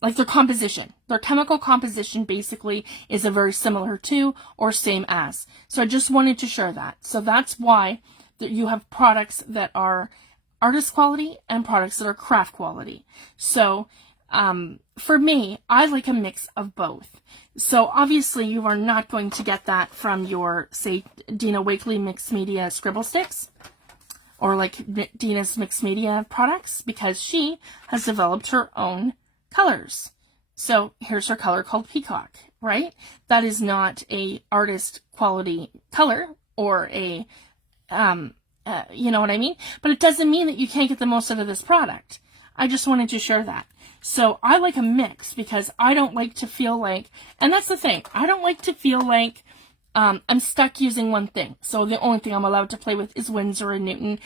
like their composition, their chemical composition basically is a very similar to or same as. So I just wanted to share that. So that's why you have products that are artist quality and products that are craft quality. So for me, I like a mix of both. So obviously you are not going to get that from your, say, Dina Wakely mixed media scribble sticks, or like Dina's mixed media products, because she has developed her own colors. So here's her color called Peacock, right? That is not a artist quality color or a, you know what I mean? But it doesn't mean that you can't get the most out of this product. I just wanted to share that. So I like a mix because I don't like to feel like, and that's the thing, I don't like to feel like I'm stuck using one thing. So the only thing I'm allowed to play with is Winsor & Newton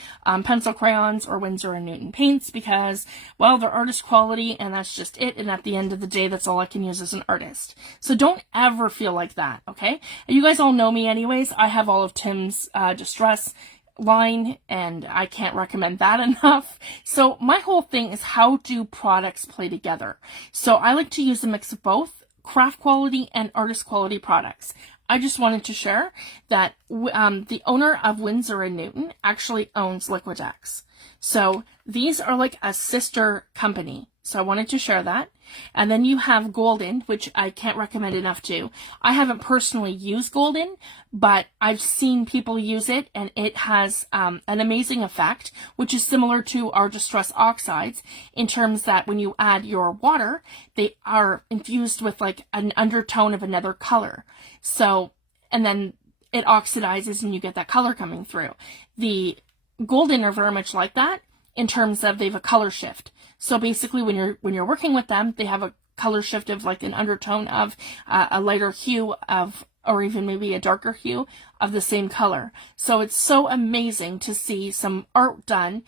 pencil crayons or Winsor & Newton paints because, well, they're artist quality and that's just it. And at the end of the day, that's all I can use as an artist. So don't ever feel like that, okay? And you guys all know me anyways. I have all of Tim's Distress line and I can't recommend that enough. So my whole thing is how do products play together? So I like to use a mix of both craft quality and artist quality products. I just wanted to share that the owner of Winsor & Newton actually owns Liquitex. So these are like a sister company. So I wanted to share that. And then you have Golden, which I can't recommend enough too. I haven't personally used Golden, but I've seen people use it and it has an amazing effect, which is similar to our Distress Oxides in terms that when you add your water, they are infused with like an undertone of another color. So, and then it oxidizes and you get that color coming through. The Golden are very much like that in terms of they have a color shift. So basically when you're working with them, they have a color shift of like an undertone of a lighter hue of, or even maybe a darker hue of the same color. So it's so amazing to see some art done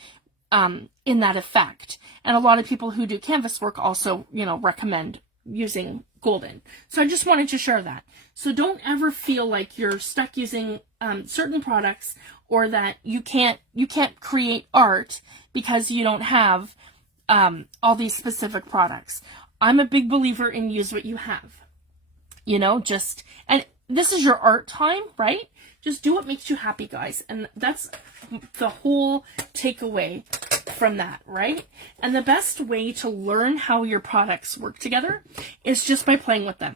in that effect. And a lot of people who do canvas work also, you know, recommend using Golden. So I just wanted to share that. So don't ever feel like you're stuck using certain products or that you can't create art because you don't have all these specific products. I'm a big believer in use what you have. You know, just, and this is your art time, right? Just do what makes you happy, guys. And that's the whole takeaway from that, right? And the best way to learn how your products work together is just by playing with them.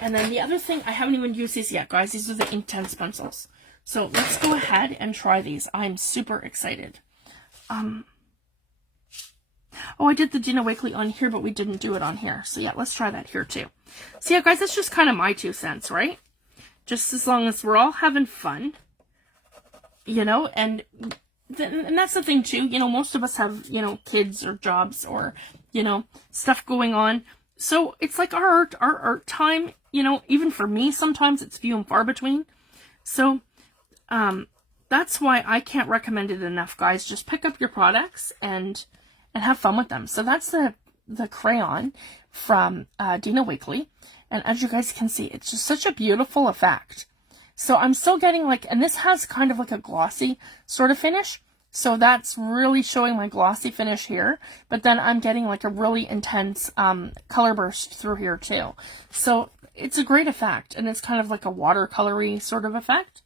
And then the other thing, I haven't even used these yet, guys. These are the Inktense pencils. So let's go ahead and try these. I'm super excited. Oh, I did the Dina Wakely on here, but we didn't do it on here. So yeah, let's try that here too. So yeah, guys, that's just kind of my 2 cents, right? Just as long as we're all having fun, you know, and that's the thing too, you know, most of us have, you know, kids or jobs or, you know, stuff going on. So it's like our art time, you know, even for me, sometimes it's few and far between. So, that's why I can't recommend it enough, guys. Just pick up your products and have fun with them. So that's the crayon from Dina Wakely. And as you guys can see, it's just such a beautiful effect. So I'm still getting like, and this has kind of like a glossy sort of finish. So that's really showing my glossy finish here. But then I'm getting like a really intense color burst through here too. So it's a great effect. And it's kind of like a watercolory sort of effect.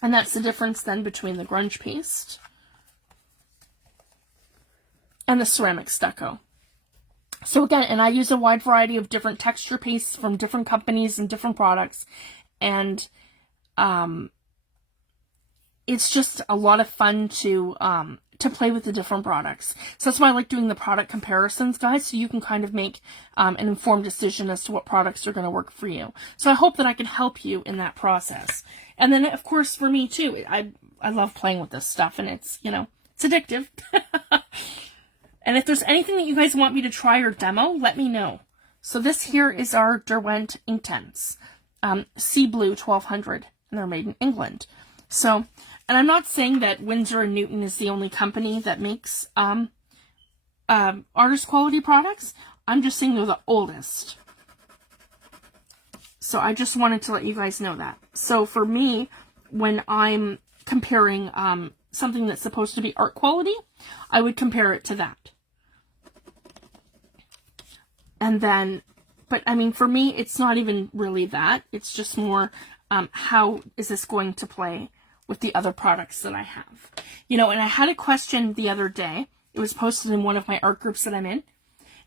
And that's the difference then between the grunge paste and the ceramic stucco. So again, and I use a wide variety of different texture pastes from different companies and different products. And it's just a lot of fun to play with the different products. So that's why I like doing the product comparisons, guys, so you can kind of make an informed decision as to what products are going to work for you. So I hope that I can help you in that process. And then, of course, for me, too, I love playing with this stuff, and it's, you know, it's addictive. And if there's anything that you guys want me to try or demo, let me know. So this here is our Derwent Inktense, Sea Blue 1200, and they're made in England. So, and I'm not saying that Winsor & Newton is the only company that makes artist quality products. I'm just saying they're the oldest. So I just wanted to let you guys know that. So for me, when I'm comparing something that's supposed to be art quality, I would compare it to that. And then, but I mean, for me, it's not even really that. It's just more, how is this going to play with the other products that I have? You know, and I had a question the other day. It was posted in one of my art groups that I'm in.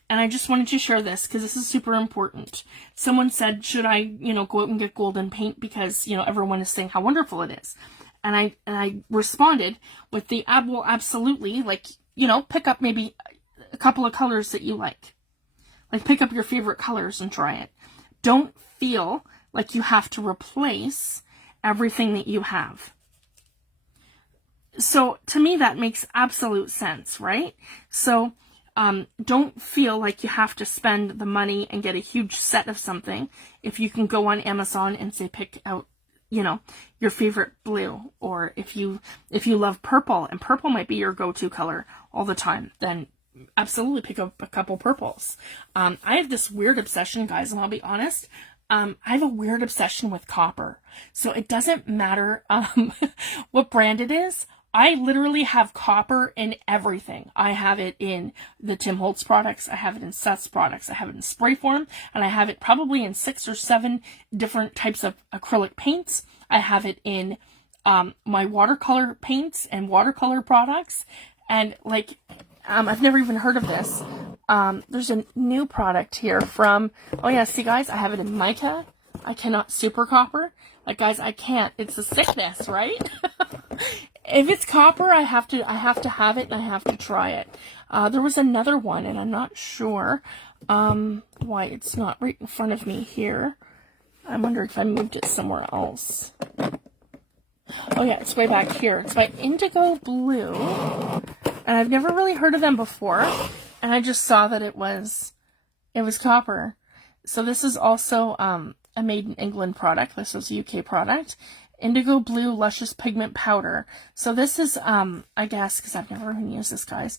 And I just wanted to share this because this is super important. Someone said, should I, you know, go out and get golden paint because, you know, everyone is saying how wonderful it is. And I responded with the, well, absolutely. Like, you know, pick up maybe a couple of colors that you like. Like, pick up your favorite colors and try it. Don't feel like you have to replace everything that you have. So, to me, that makes absolute sense, right? So, don't feel like you have to spend the money and get a huge set of something if you can go on Amazon and say pick out, you know, your favorite blue, or if you love purple and purple might be your go-to color all the time, then absolutely pick up a couple purples. I have this weird obsession, guys, and I'll be honest, I have a weird obsession with copper. So it doesn't matter what brand it is. I literally have copper in everything. I have it in the Tim Holtz products. I have it in Seth's products. I have it in spray form. And I have it probably in 6 or 7 different types of acrylic paints. I have it in my watercolor paints and watercolor products. And like, I've never even heard of this. There's a new product here from, oh yeah, see guys, I have it in mica. I cannot super copper. Like guys, I can't. It's a sickness, right? If it's copper, I have to have it and I have to try it. There was another one and I'm not sure why it's not right in front of me here. I wonder if I moved it somewhere else. Oh yeah, it's way back here. It's by Indigo Blue. And I've never really heard of them before. And I just saw that it was copper. So this is also a made in England product. This is a UK product. Indigo Blue Luscious Pigment Powder. So this is, I guess, because I've never even used this, guys.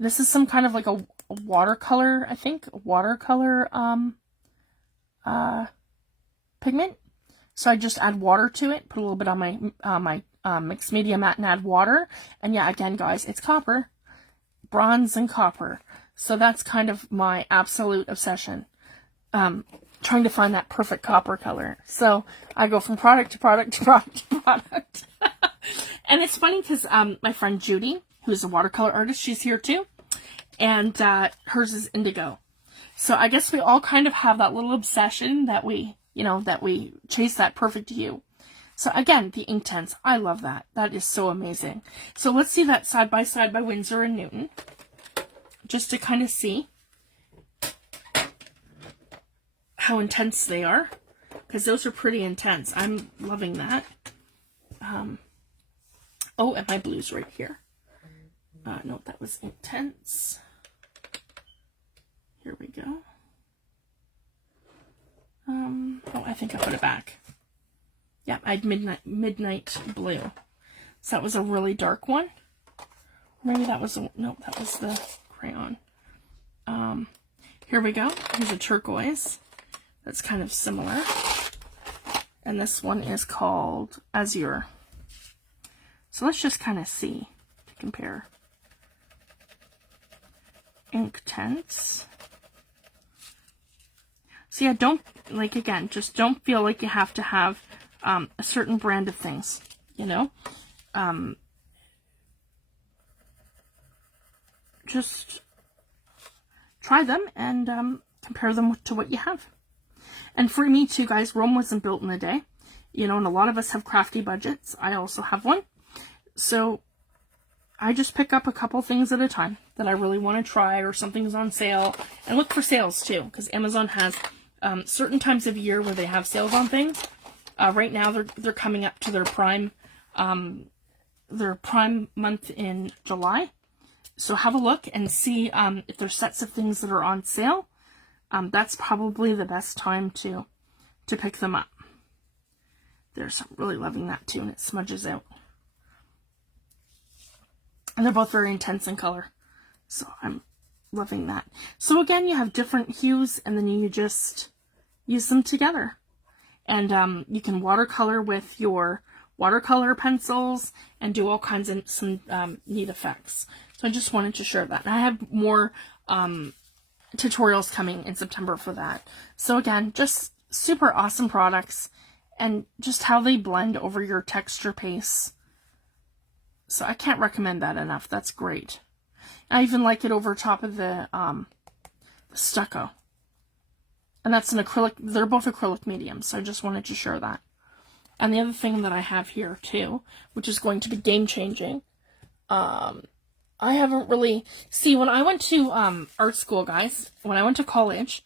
This is some kind of like a watercolor, I think, watercolor pigment. So I just add water to it, put a little bit on my mixed media mat and add water. And yeah, again, guys, it's copper, bronze and copper. So that's kind of my absolute obsession. Trying to find that perfect copper color. So I go from product to product to product to product. And it's funny because my friend Judy, who's a watercolor artist, she's here too. And hers is indigo. So I guess we all kind of have that little obsession that we, you know, that we chase that perfect hue. So again, the Inktense, I love that. That is so amazing. So let's see that side by side by Winsor and Newton. Just to kind of see how intense they are, because those are pretty intense. I'm loving that. Oh, and my blue's right here. No, that was Inktense. Here we go. Oh, I think I put it back. Yeah, I had midnight blue. So that was a really dark one. Maybe that was no, that was the crayon. Here we go. Here's a turquoise. That's kind of similar. And this one is called Azure. So let's just kind of see to compare. Inktense. So yeah, don't, like, again, just don't feel like you have to have a certain brand of things, you know? Just try them and compare them to what you have. And for me too, guys, Rome wasn't built in a day, you know, and a lot of us have crafty budgets. I also have one. So I just pick up a couple things at a time that I really want to try, or something's on sale, and look for sales too, because Amazon has certain times of year where they have sales on things. Right now they're coming up to their prime month in July. So have a look and see if there's sets of things that are on sale. That's probably the best time to pick them up. There's really loving that too, and it smudges out. And they're both very intense in color. So I'm loving that. So again, you have different hues, and then you just use them together. And you can watercolor with your watercolor pencils and do all kinds of some neat effects. So I just wanted to share that. And I have more tutorials coming in September for that. So again, just super awesome products, and just how they blend over your texture paste. So I can't recommend that enough. That's great. I even like it over top of the stucco. And that's an acrylic. They're both acrylic mediums, so I just wanted to share that. And the other thing that I have here too, which is going to be game changing, I haven't really... See, when I went to art school, guys, when I went to college,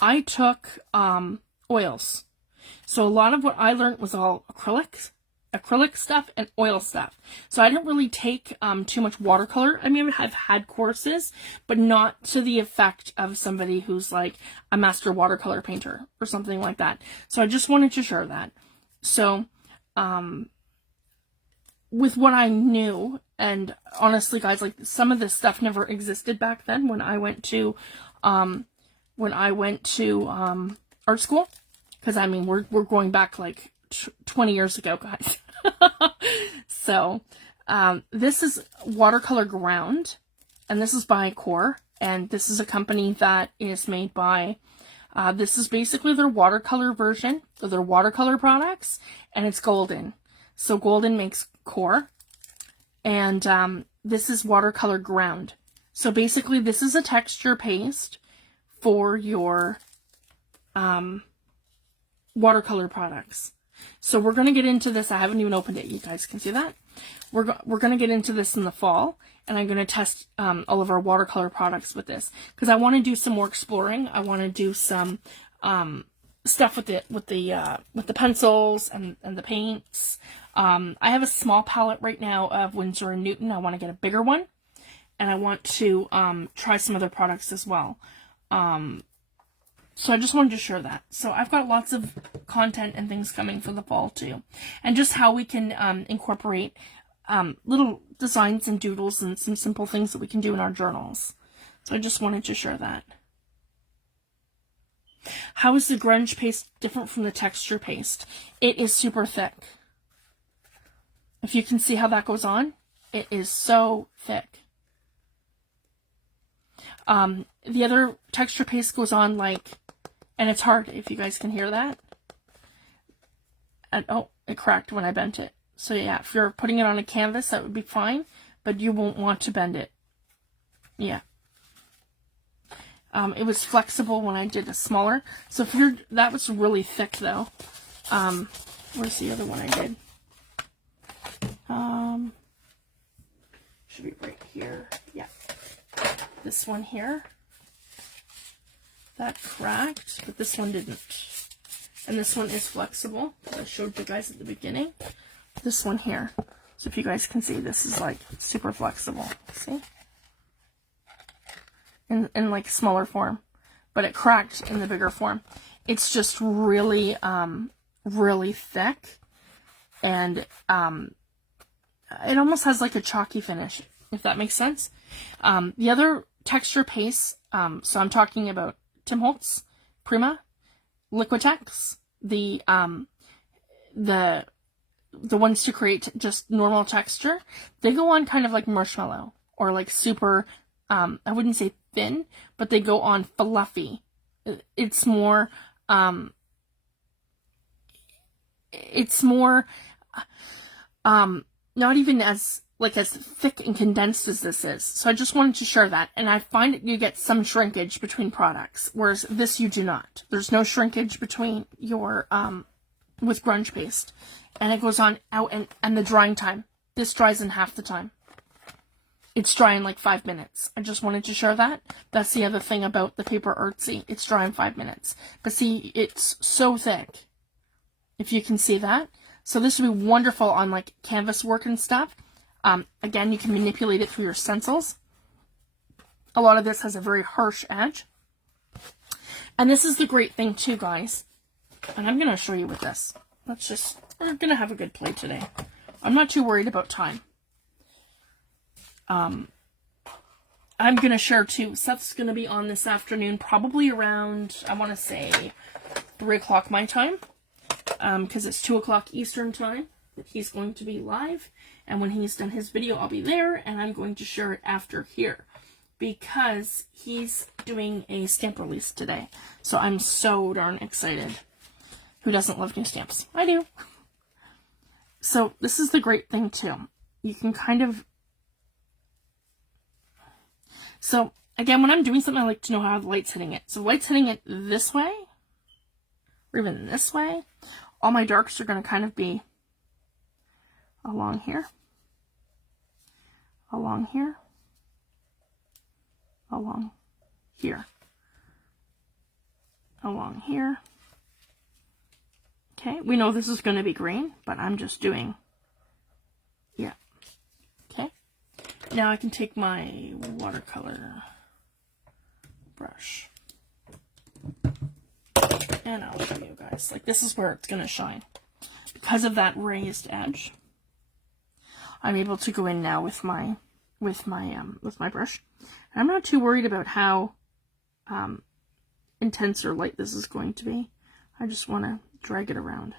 I took oils. So a lot of what I learned was all acrylics acrylic stuff and oil stuff. So I didn't really take too much watercolor. I mean, I've had courses, but not to the effect of somebody who's like a master watercolor painter or something like that. So I just wanted to share that. So, with what I knew, and honestly, guys, like some of this stuff never existed back then when I went to, art school. Because I mean, we're going back like 20 years ago, guys. So, this is watercolor ground, and this is by Core, and this is a company that is made by, this is basically their watercolor version of their watercolor products, and it's Golden. So Golden makes Core, and this is watercolor ground. So basically, this is a texture paste for your watercolor products. So we're going to get into this. I haven't even opened it. You guys can see that. We're going to get into this in the fall, and I'm going to test all of our watercolor products with this because I want to do some more exploring. I want to do some stuff with the pencils and the paints. I have a small palette right now of Winsor and Newton. I want to get a bigger one, and I want to try some other products as well. So I just wanted to share that. So I've got lots of content and things coming for the fall too. And just how we can incorporate little designs and doodles and some simple things that we can do in our journals. So I just wanted to share that. How is the grunge paste different from the texture paste? It is super thick. If you can see how that goes on, it is so thick. The other texture paste goes on like, and it's hard if you guys can hear that. And oh, it cracked when I bent it. So yeah, if you're putting it on a canvas, that would be fine, but you won't want to bend it. Yeah. It was flexible when I did a smaller. So if you're, that was really thick though. Where's the other one I did? Should be right here. Yeah. This one here. That cracked, but this one didn't. And this one is flexible, as I showed you guys at the beginning. This one here. So if you guys can see, this is like super flexible. See? In like smaller form. But it cracked in the bigger form. It's just really, really thick. And it almost has like a chalky finish, if that makes sense. The other texture paste, so I'm talking about Tim Holtz, Prima, Liquitex, the ones to create just normal texture, they go on kind of like marshmallow or like super, I wouldn't say thin, but they go on fluffy. It's more, not even as thick and condensed as this is. So I just wanted to share that. And I find you get some shrinkage between products, whereas this you do not. There's no shrinkage between your, with grunge paste. And it goes on out and the drying time. This dries in half the time. It's dry in like 5 minutes. I just wanted to share that. That's the other thing about the paper artsy. It's dry in 5 minutes. But see, it's so thick. If you can see that. So this would be wonderful on like canvas work and stuff. Again, you can manipulate it through your stencils. A lot of this has a very harsh edge. And this is the great thing too, guys. And I'm going to show you with this. We're going to have a good play today. I'm not too worried about time. I'm going to share too. Seth's going to be on this afternoon, probably around, I want to say 3 o'clock my time. Because it's 2 o'clock Eastern time that he's going to be live. And when he's done his video, I'll be there, and I'm going to share it after here. Because he's doing a stamp release today. So I'm so darn excited. Who doesn't love new stamps? I do. So this is the great thing too. You can kind of... So again, when I'm doing something, I like to know how the light's hitting it. So the light's hitting it this way, or even this way. All my darks are going to kind of be along here, along here, along here, along here. Okay, we know this is going to be green, but I'm just doing Yeah. Okay. Now I can take my watercolor brush. And I'll show you guys. Like, this is where it's going to shine. Because of that raised edge, I'm able to go in now with my brush. And I'm not too worried about how intense or light this is going to be. I just want to drag it around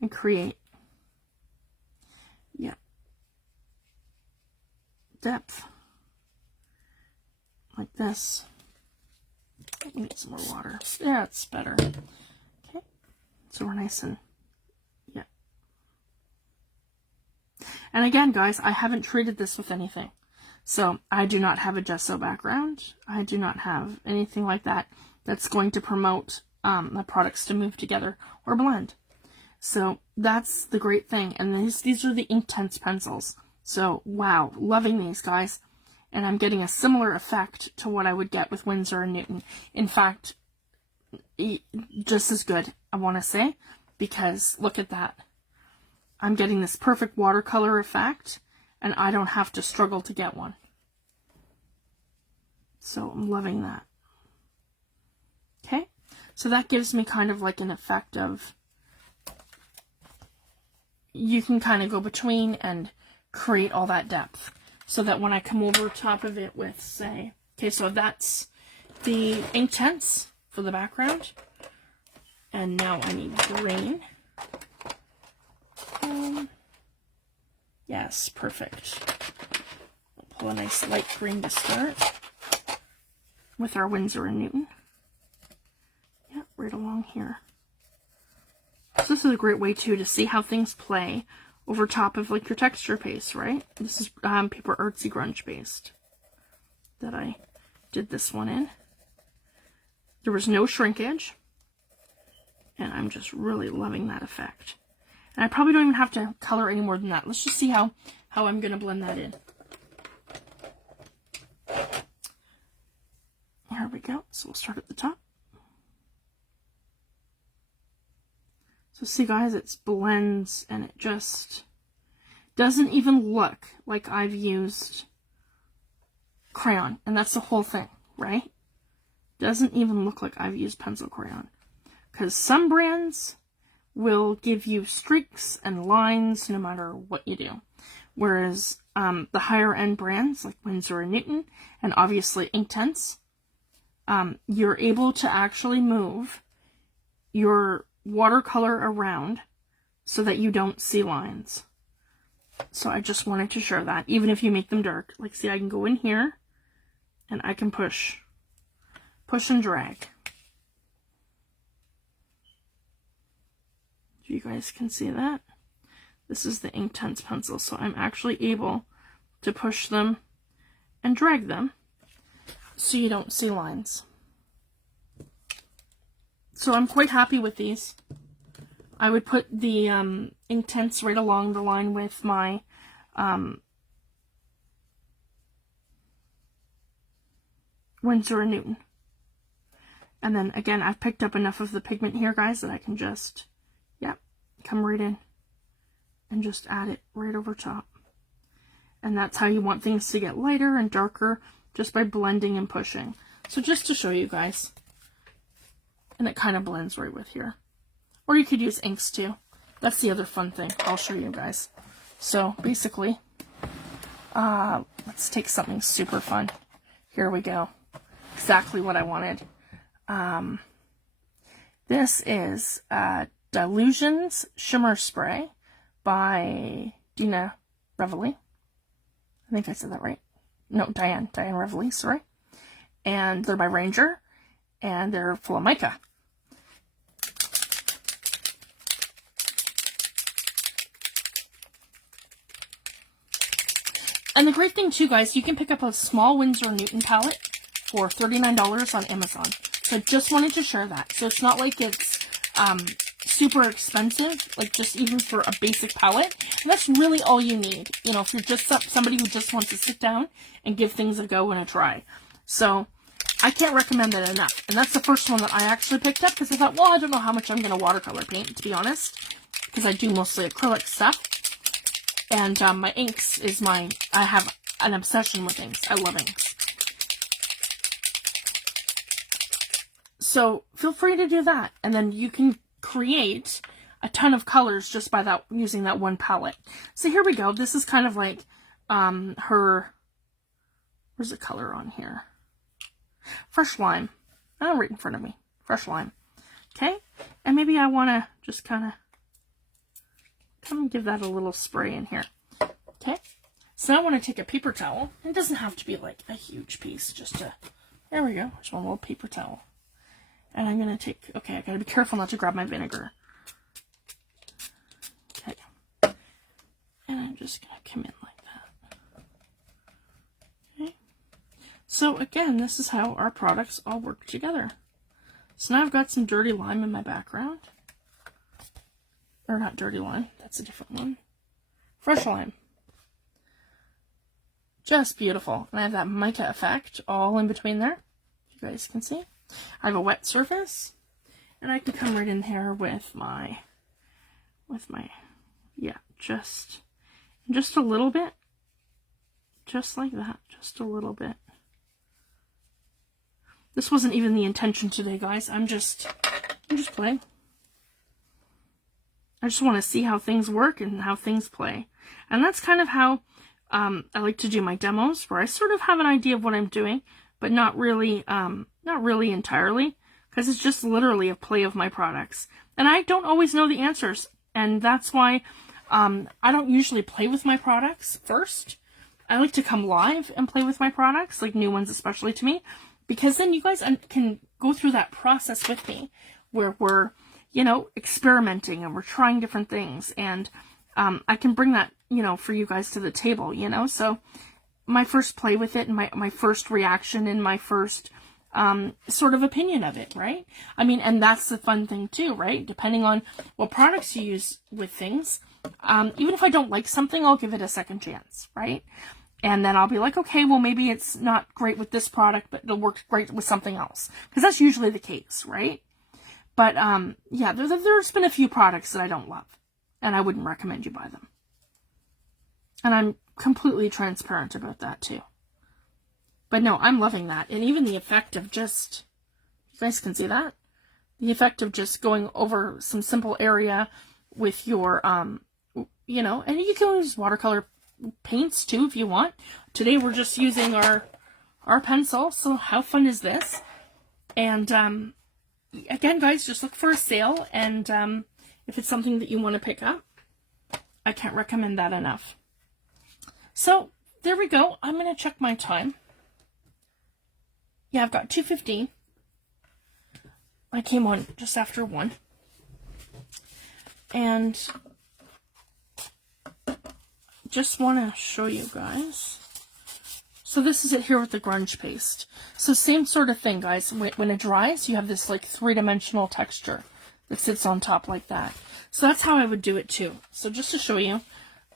and create, yeah, depth like this. I need some more water. Yeah, it's better. Okay, so we're nice and, yeah. And again, guys, I haven't treated this with anything. So I do not have a gesso background. I do not have anything like that that's going to promote the products to move together or blend. So that's the great thing. And these are the Inktense pencils. So wow, loving these, guys. And I'm getting a similar effect to what I would get with Winsor and Newton. In fact, just as good, I want to say, because look at that. I'm getting this perfect watercolor effect, and I don't have to struggle to get one. So I'm loving that. Okay, so that gives me kind of like an effect of, you can kind of go between and create all that depth. So that when I come over top of it with, say, okay, so that's the Inktense for the background. And now I need green. Yes, perfect. We'll pull a nice light green to start with our Winsor and Newton. Yeah, right along here. So this is a great way, too, to see how things play over top of like your texture paste, right? This is Paper Artsy Grunge paste that I did this one in. There was no shrinkage, and I'm just really loving that effect. And I probably don't even have to color any more than that. Let's just see how I'm going to blend that in. Here we go. So we'll start at the top. So see, guys, it blends and it just doesn't even look like I've used crayon. And that's the whole thing, right? Doesn't even look like I've used pencil crayon. Because some brands will give you streaks and lines no matter what you do. Whereas the higher end brands like Winsor and Newton and obviously Inktense, you're able to actually move your watercolor around so that you don't see lines. So I just wanted to share that, even if you make them dark. Like, see, I can go in here and I can push and drag. You guys can see that. This is the Inktense pencil, so I'm actually able to push them and drag them so you don't see lines. So I'm quite happy with these. I would put the Inktense right along the line with my Winsor & Newton. And then again, I've picked up enough of the pigment here, guys, that I can just, yep, come right in and just add it right over top. And that's how you want things to get lighter and darker, just by blending and pushing. So just to show you guys. And it kind of blends right with here. Or you could use inks too. That's the other fun thing. I'll show you guys. So basically, let's take something super fun. Here we go. Exactly what I wanted. This is Dylusions Shimmer Spray by Dina Wakely. I think I said that right. No, Diane Wakely, sorry. And they're by Ranger, and they're full of mica. And the great thing too, guys, you can pick up a small Winsor & Newton palette for $39 on Amazon. So I just wanted to share that. So it's not like it's super expensive, like just even for a basic palette. And that's really all you need, you know, if you're just somebody who just wants to sit down and give things a go and a try. So I can't recommend that enough. And that's the first one that I actually picked up because I thought, well, I don't know how much I'm going to watercolor paint, to be honest, because I do mostly acrylic stuff. And my inks is I have an obsession with inks. I love inks. So feel free to do that. And then you can create a ton of colors just by using that one palette. So here we go. This is kind of like her, where's the color on here? Fresh lime. Oh, right in front of me. Fresh lime. Okay. And maybe I want to just kind of give that a little spray in here. Okay. So now I want to take a paper towel. It doesn't have to be like a huge piece. There we go. Just one little paper towel. And I'm going to take, okay, I got to be careful not to grab my vinegar. Okay. And I'm just going to come in like that. Okay. So again, this is how our products all work together. So now I've got some dirty lime in my background. Or not dirty lime, that's a different one. Fresh lime. Just beautiful. And I have that mica effect all in between there. You guys can see. I have a wet surface. And I can come right in here with my yeah, just a little bit. Just like that. Just a little bit. This wasn't even the intention today, guys. I'm just playing. I just want to see how things work and how things play. And that's kind of how I like to do my demos, where I sort of have an idea of what I'm doing, but not really entirely, because it's just literally a play of my products. And I don't always know the answers, and that's why I don't usually play with my products first. I like to come live and play with my products, like new ones especially to me, because then you guys can go through that process with me, where we're, you know, experimenting and we're trying different things, and I can bring that, you know, for you guys to the table, you know. So my first play with it and my first reaction and my first sort of opinion of it, right? I mean, and that's the fun thing too, right? Depending on what products you use with things, even if I don't like something, I'll give it a second chance, right? And then I'll be like, okay, well, maybe it's not great with this product, but it'll work great with something else. Because that's usually the case, right? But, yeah, there's been a few products that I don't love. And I wouldn't recommend you buy them. And I'm completely transparent about that, too. But no, I'm loving that. And even the effect of just, you guys can see that? The effect of just going over some simple area with your, you know, and you can use watercolor paints too if you want. Today we're just using our pencil, so how fun is this? And again, guys, just look for a sale, and if it's something that you want to pick up, I can't recommend that enough. So there we go. I'm going to check my time. Yeah, I've got 2:15. I came on just after 1. And just want to show you guys. So this is it here with the grunge paste. So same sort of thing, guys. When it dries, you have this like 3-dimensional texture that sits on top like that. So that's how I would do it too. So just to show you,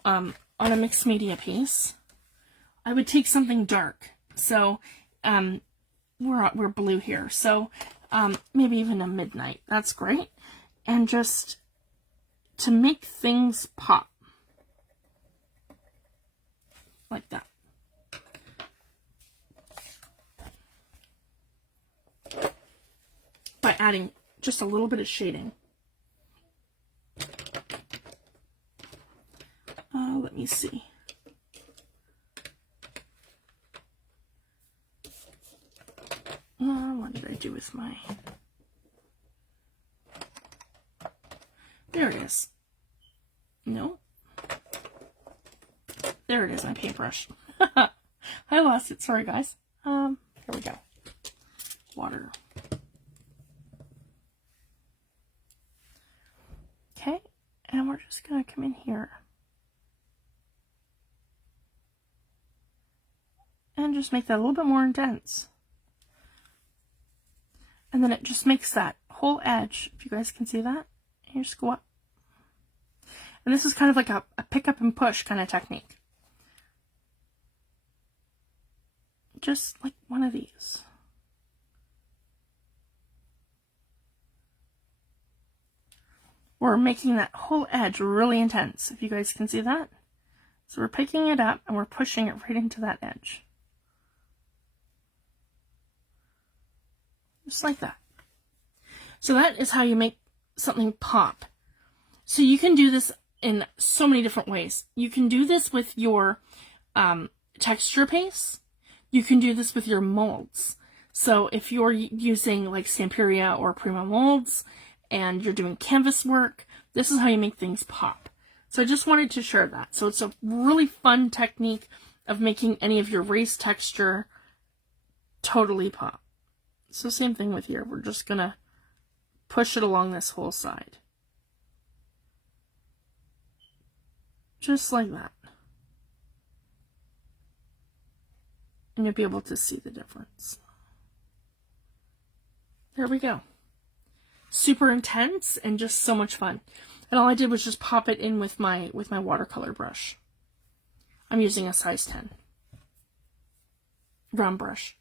on a mixed media piece, I would take something dark. So we're blue here. So maybe even a midnight. That's great. And just to make things pop. Like that. By adding just a little bit of shading. Let me see. What did I do with my... There it is. No. There it is, my paintbrush. I lost it. Sorry, guys. Here we go. Water. Okay, and we're just going to come in here. And just make that a little bit more intense. And then it just makes that whole edge, if you guys can see that. You just go up. And this is kind of like a pick up and push kind of technique. Just like one of these. We're making that whole edge really intense, if you guys can see that. So we're picking it up and we're pushing it right into that edge. Just like that. So that is how you make something pop. So you can do this in so many different ways. You can do this with your texture paste. You can do this with your molds. So if you're using like Stamperia or Prima molds and you're doing canvas work, this is how you make things pop. So I just wanted to share that. So it's a really fun technique of making any of your raised texture totally pop. So same thing with here. We're just going to push it along this whole side. Just like that. And you'll be able to see the difference. There we go. Super intense and just so much fun. And all I did was just pop it in with my watercolor brush. I'm using a size 10 round brush.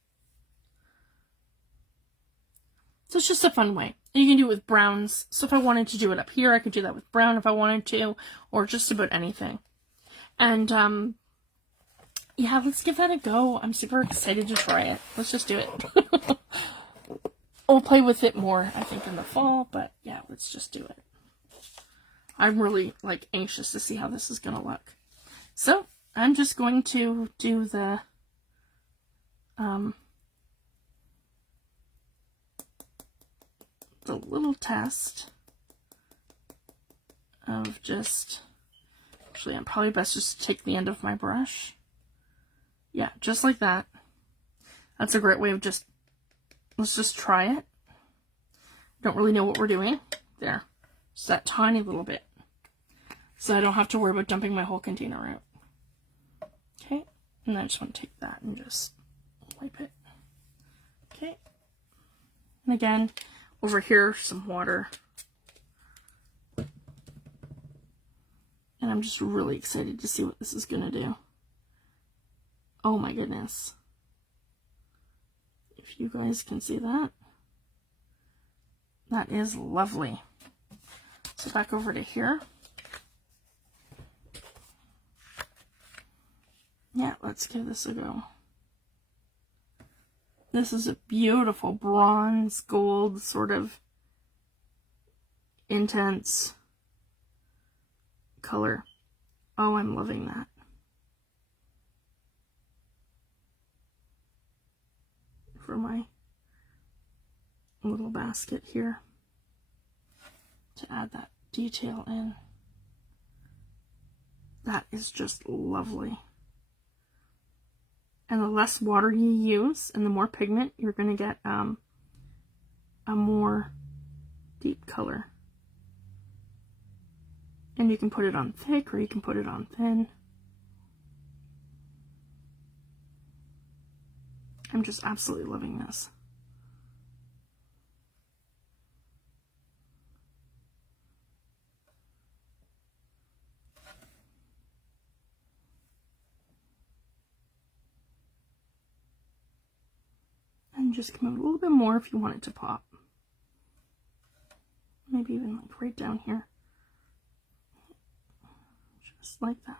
So it's just a fun way. And you can do it with browns. So if I wanted to do it up here, I could do that with brown if I wanted to, or just about anything. And yeah, let's give that a go. I'm super excited to try it. Let's just do it. I'll play with it more, I think, in the fall, but yeah, let's just do it. I'm really, like, anxious to see how this is going to look. So, I'm just going to do the, little test of just, actually, I'm probably best just to take the end of my brush. Yeah, just like that. That's a great way of just, let's just try it. Don't really know what we're doing. There. Just that tiny little bit. So I don't have to worry about dumping my whole container out. Okay. And I just want to take that and just wipe it. Okay. And again, over here, some water. And I'm just really excited to see what this is going to do. Oh my goodness. If you guys can see that. That is lovely. So back over to here. Yeah, let's give this a go. This is a beautiful bronze gold sort of intense color. Oh, I'm loving that. For my little basket here to add that detail in. That is just lovely. And the less water you use and the more pigment, you're going to get a more deep color. And you can put it on thick or you can put it on thin. I'm just absolutely loving this. And just come out a little bit more if you want it to pop. Maybe even like right down here. Just like that.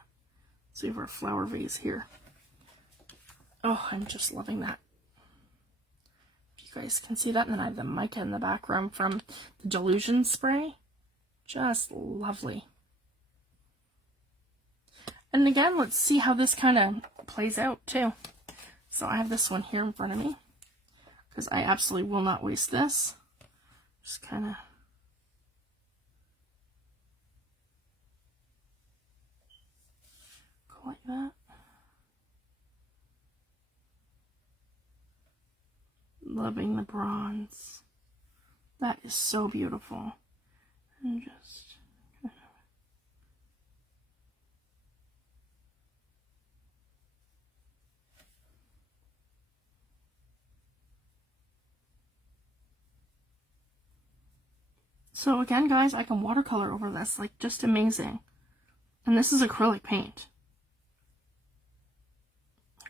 So we have our flower vase here. Oh, I'm just loving that. If you guys can see that. And then I have the mica in the background from the Dylusions spray. Just lovely. And again, let's see how this kind of plays out too. So I have this one here in front of me, because I absolutely will not waste this. Just kind of go like that. Loving the bronze. That is so beautiful. And just kind of so again, guys, I can watercolor over this, like, just amazing. And this is acrylic paint.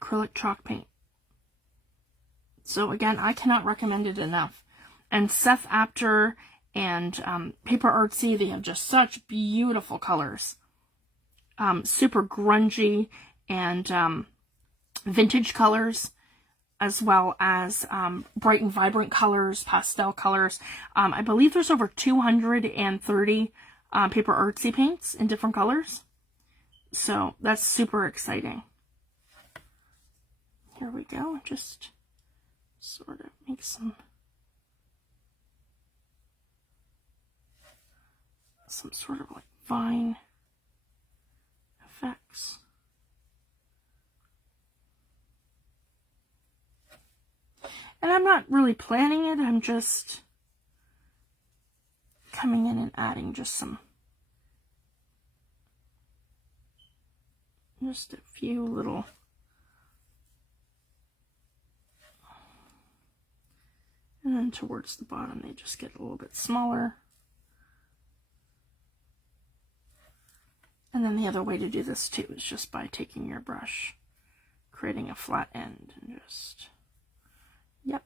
Acrylic chalk paint. So again, I cannot recommend it enough. And Seth Apter and Paper Artsy, they have just such beautiful colors. super grungy and vintage colors, as well as bright and vibrant colors, pastel colors. I believe there's over 230 paper artsy paints in different colors. So that's super exciting. Here we go. Just sort of make some sort of like vine effects. And I'm not really planning it, I'm just coming in and adding just a few little and then towards the bottom they just get a little bit smaller. And then the other way to do this too is just by taking your brush, creating a flat end, and just, yep.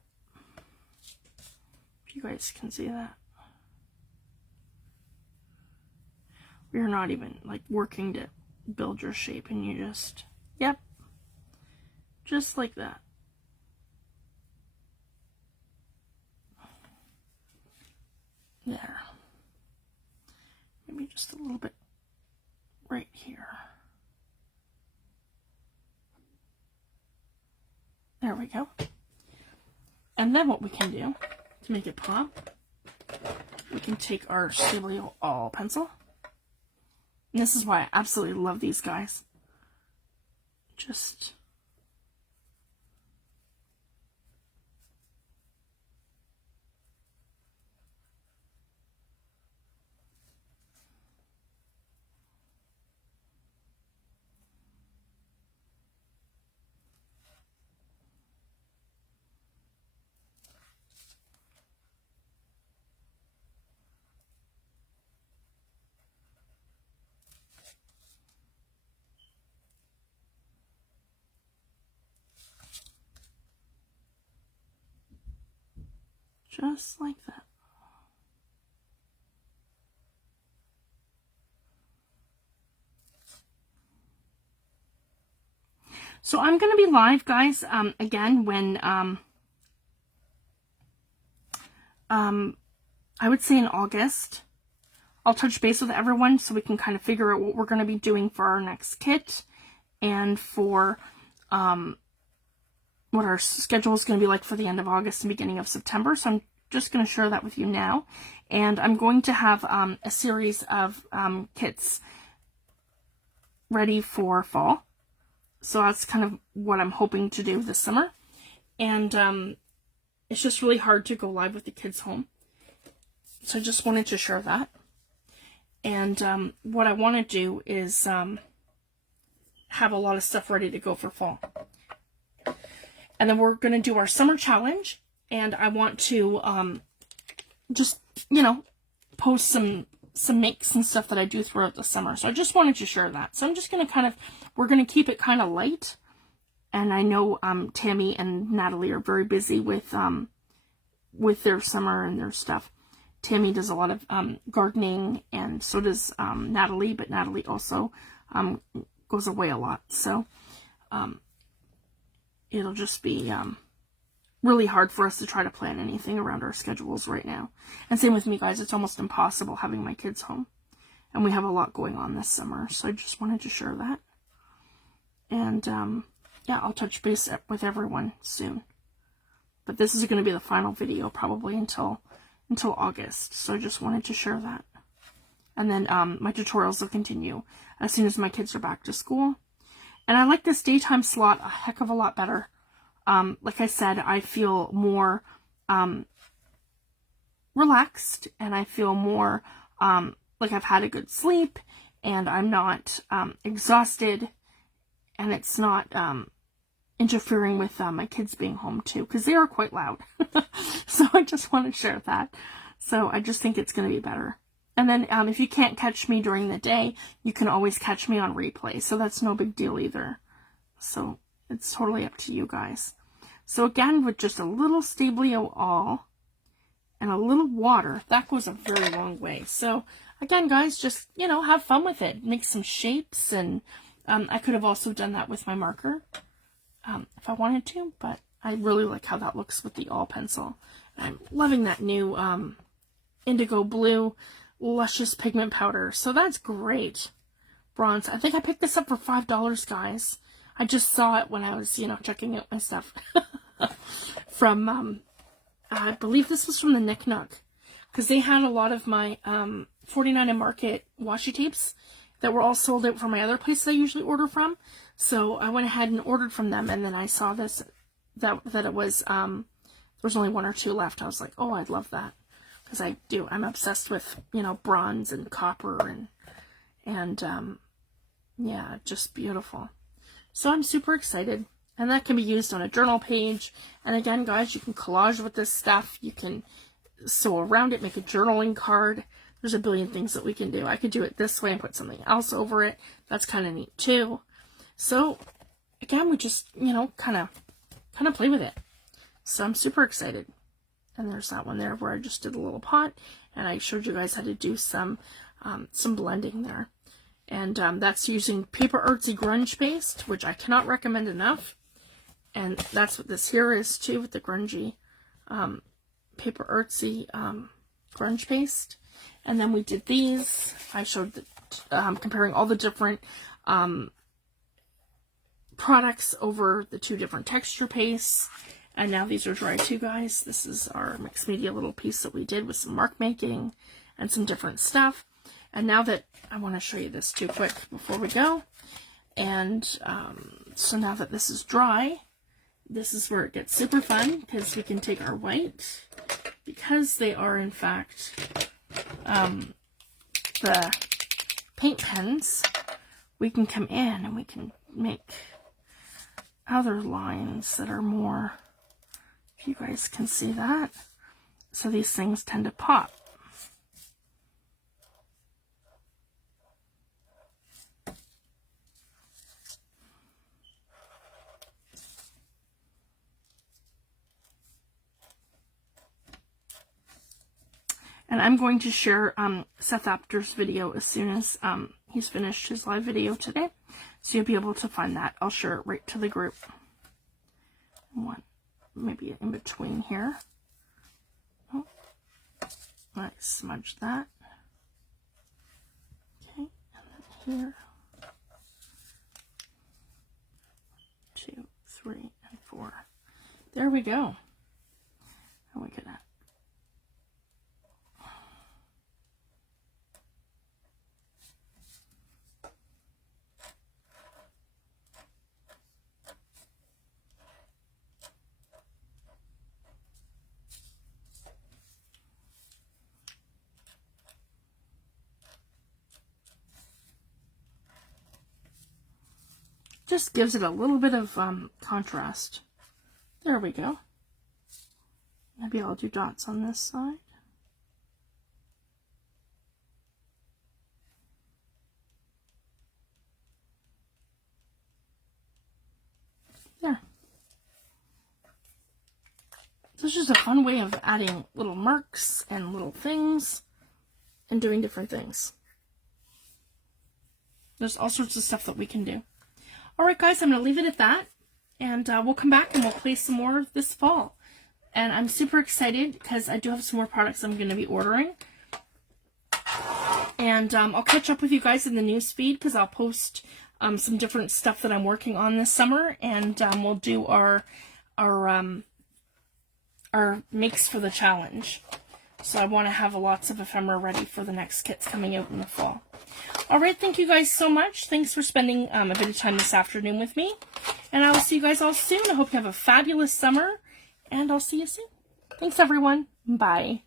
If you guys can see that. You're not even like working to build your shape, and you just, yep, just like that. There. Maybe just a little bit right here. There we go. And then what we can do to make it pop, we can take our Stablio ALL pencil. And this is why I absolutely love these guys. Just like that. So I'm going to be live, guys, again when, I would say in August. I'll touch base with everyone so we can kind of figure out what we're going to be doing for our next kit and for, what our schedule is going to be like for the end of August and beginning of September. So I'm just going to share that with you now. And I'm going to have a series of kits ready for fall. So that's kind of what I'm hoping to do this summer. And it's just really hard to go live with the kids home. So I just wanted to share that. And what I want to do is have a lot of stuff ready to go for fall. And then we're going to do our summer challenge, and I want to just, you know, post some makes and stuff that I do throughout the summer. So I just wanted to share that. So I'm just going to we're going to keep it kind of light. And I know Tammy and Natalie are very busy with their summer and their stuff. Tammy does a lot of gardening, and so does Natalie, but Natalie also goes away a lot. So it'll just be really hard for us to try to plan anything around our schedules right now. And same with me, guys. It's almost impossible having my kids home. And we have a lot going on this summer. So I just wanted to share that. And yeah, I'll touch base with everyone soon. But this is going to be the final video probably until August. So I just wanted to share that. And then my tutorials will continue as soon as my kids are back to school. And I like this daytime slot a heck of a lot better. Like I said, I feel more relaxed, and I feel more like I've had a good sleep, and I'm not exhausted, and it's not interfering with my kids being home too, because they are quite loud. So I just want to share that. So I just think it's going to be better. And then if you can't catch me during the day, you can always catch me on replay. So that's no big deal either. So it's totally up to you guys. So again, with just a little Stablio ALL and a little water, that goes a very long way. So again, guys, just, you know, have fun with it. Make some shapes, and I could have also done that with my marker if I wanted to, but I really like how that looks with the all pencil. I'm loving that new indigo blue luscious pigment powder, so that's great. Bronze. I think I picked this up for $5, guys. I just saw it when I was, you know, checking out my stuff from, I believe this was from the Nick Nook, because they had a lot of my 49 and Market washi tapes that were all sold out from my other place that I usually order from. So I went ahead and ordered from them, and then I saw this, that it was, there was only 1 or 2 left. I was like, oh, I'd love that, because I'm obsessed with, you know, bronze and copper and yeah, just beautiful. So I'm super excited, and that can be used on a journal page. And again, guys, you can collage with this stuff. You can sew around it, make a journaling card. There's a billion things that we can do. I could do it this way and put something else over it. That's kind of neat too. So again, we just, you know, kind of play with it. So I'm super excited. And there's that one there where I just did a little pot, and I showed you guys how to do some blending there. And that's using Paper Artsy Grunge Paste, which I cannot recommend enough. And that's what this here is too, with the grungy Paper Artsy Grunge Paste. And then we did these. I showed comparing all the different products over the 2 different texture pastes. And now these are dry too, guys. This is our mixed media little piece that we did with some mark making and some different stuff. And now that I want to show you this too quick before we go. And so now that this is dry, this is where it gets super fun, because we can take our white, because they are in fact the paint pens, we can come in and we can make other lines that are more, if you guys can see that. So these things tend to pop. And I'm going to share Seth Apter's video as soon as he's finished his live video today. So you'll be able to find that. I'll share it right to the group. One, maybe in between here. Oh, I smudge that. Okay, and then here. 2, 3, and 4. There we go. And we can just gives it a little bit of contrast. There we go. Maybe I'll do dots on this side. There. So it's just a fun way of adding little marks and little things and doing different things. There's all sorts of stuff that we can do. Alright guys, I'm going to leave it at that, and we'll come back and we'll play some more this fall. And I'm super excited because I do have some more products I'm going to be ordering. And I'll catch up with you guys in the news feed, because I'll post some different stuff that I'm working on this summer, and we'll do our makes for the challenge. So I want to have lots of ephemera ready for the next kits coming out in the fall. Alright, thank you guys so much. Thanks for spending a bit of time this afternoon with me. And I will see you guys all soon. I hope you have a fabulous summer, and I'll see you soon. Thanks everyone. Bye.